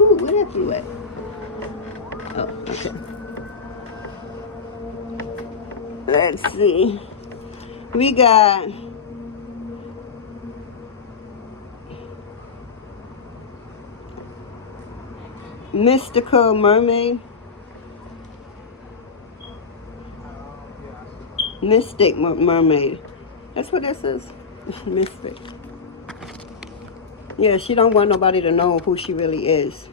Ooh, where that flew at? Oh, okay. Let's see. We got Mystical Mermaid. Mystic Mermaid. That's what that says. Mystic. Yeah, she don't want nobody to know who she really is.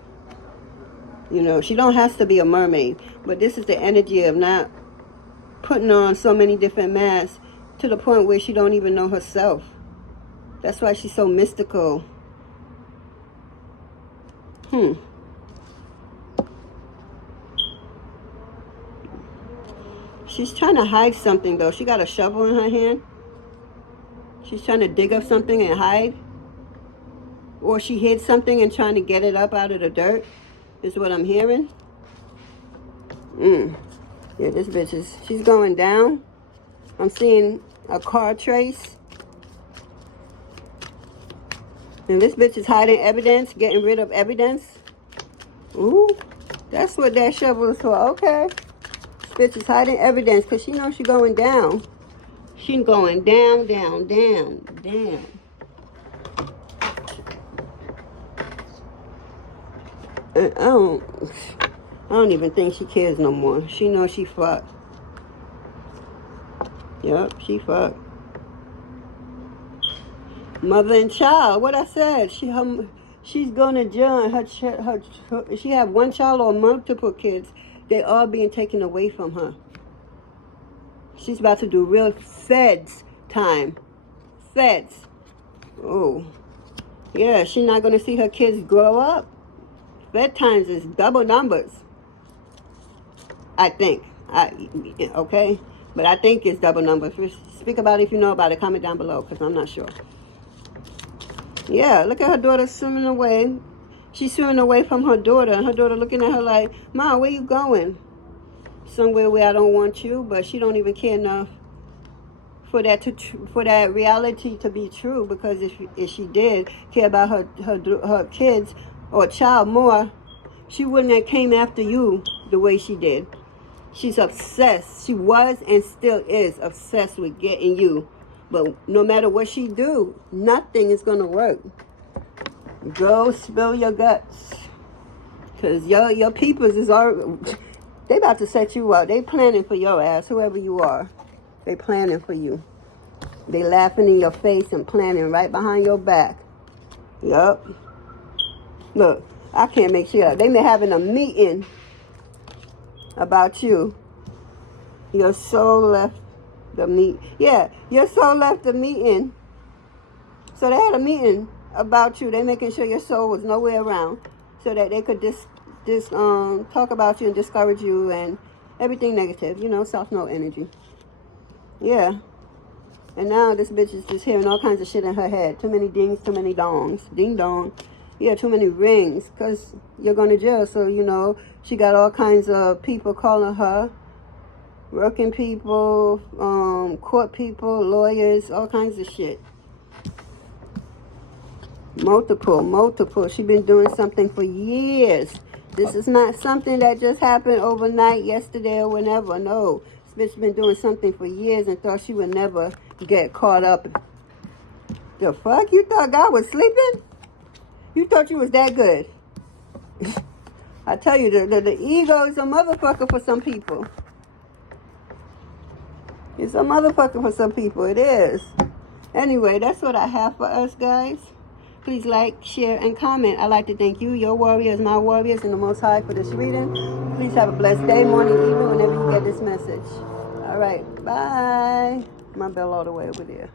You know, she don't have to be a mermaid. But this is the energy of not putting on so many different masks to the point where she don't even know herself. That's why she's so mystical. She's trying to hide something, though. She got a shovel in her hand. She's trying to dig up something and hide. Or she hid something and trying to get it up out of the dirt, is what I'm hearing. Yeah, this bitch is, she's going down. I'm seeing a car trace. And this bitch is hiding evidence, getting rid of evidence. Ooh, that's what that shovel is for. Okay. This bitch is hiding evidence because she knows she's going down. She's going down, down, down, down. And I don't even think she cares no more. She knows she fucked. Yup, she fucked. Mother and child. What I said. She's going to jail. She have one child or multiple kids. They all being taken away from her. She's about to do real feds time. Feds. Oh. Yeah, she's not going to see her kids grow up. Fed times is double numbers. I think. Okay? But I think it's double numbers. Speak about it if you know about it. Comment down below, because I'm not sure. Yeah, look at her daughter swimming away. She's swimming away from her daughter. And her daughter looking at her like, Mom, where you going? Somewhere where I don't want you. But she don't even care enough for that reality to be true. Because if she did care about her kids or child more, she wouldn't have came after you the way she did. She's obsessed. She was and still is obsessed with getting you. But no matter what she do, nothing is going to work. Go spill your guts. Because your peoples is already... They about to set you up. They planning for your ass, whoever you are. They planning for you. They laughing in your face and planning right behind your back. Yup. Look, I can't make shit up. They may having a meeting about you. Your soul left the meet. Yeah, your soul left the meeting. So they had a meeting about you. They making sure your soul was nowhere around, so that they could talk about you and discourage you and everything negative. You know, South Node energy. Yeah. And now this bitch is just hearing all kinds of shit in her head. Too many dings, too many dongs. Ding dong. Yeah, too many rings. Because you're going to jail. So, you know, she got all kinds of people calling her. Working people, court people, lawyers, all kinds of shit. Multiple. She's been doing something for years. This is not something that just happened overnight, yesterday, or whenever. No. This bitch been doing something for years and thought she would never get caught up. The fuck? You thought God was sleeping? You thought you was that good? I tell you, the ego is a motherfucker for some people. It's a motherfucker for some people. It is. Anyway, that's what I have for us, guys. Please like, share, and comment. I'd like to thank you, your warriors, my warriors, and the Most High for this reading. Please have a blessed day, morning, evening, whenever you get this message. All right. Bye. My bell all the way over there.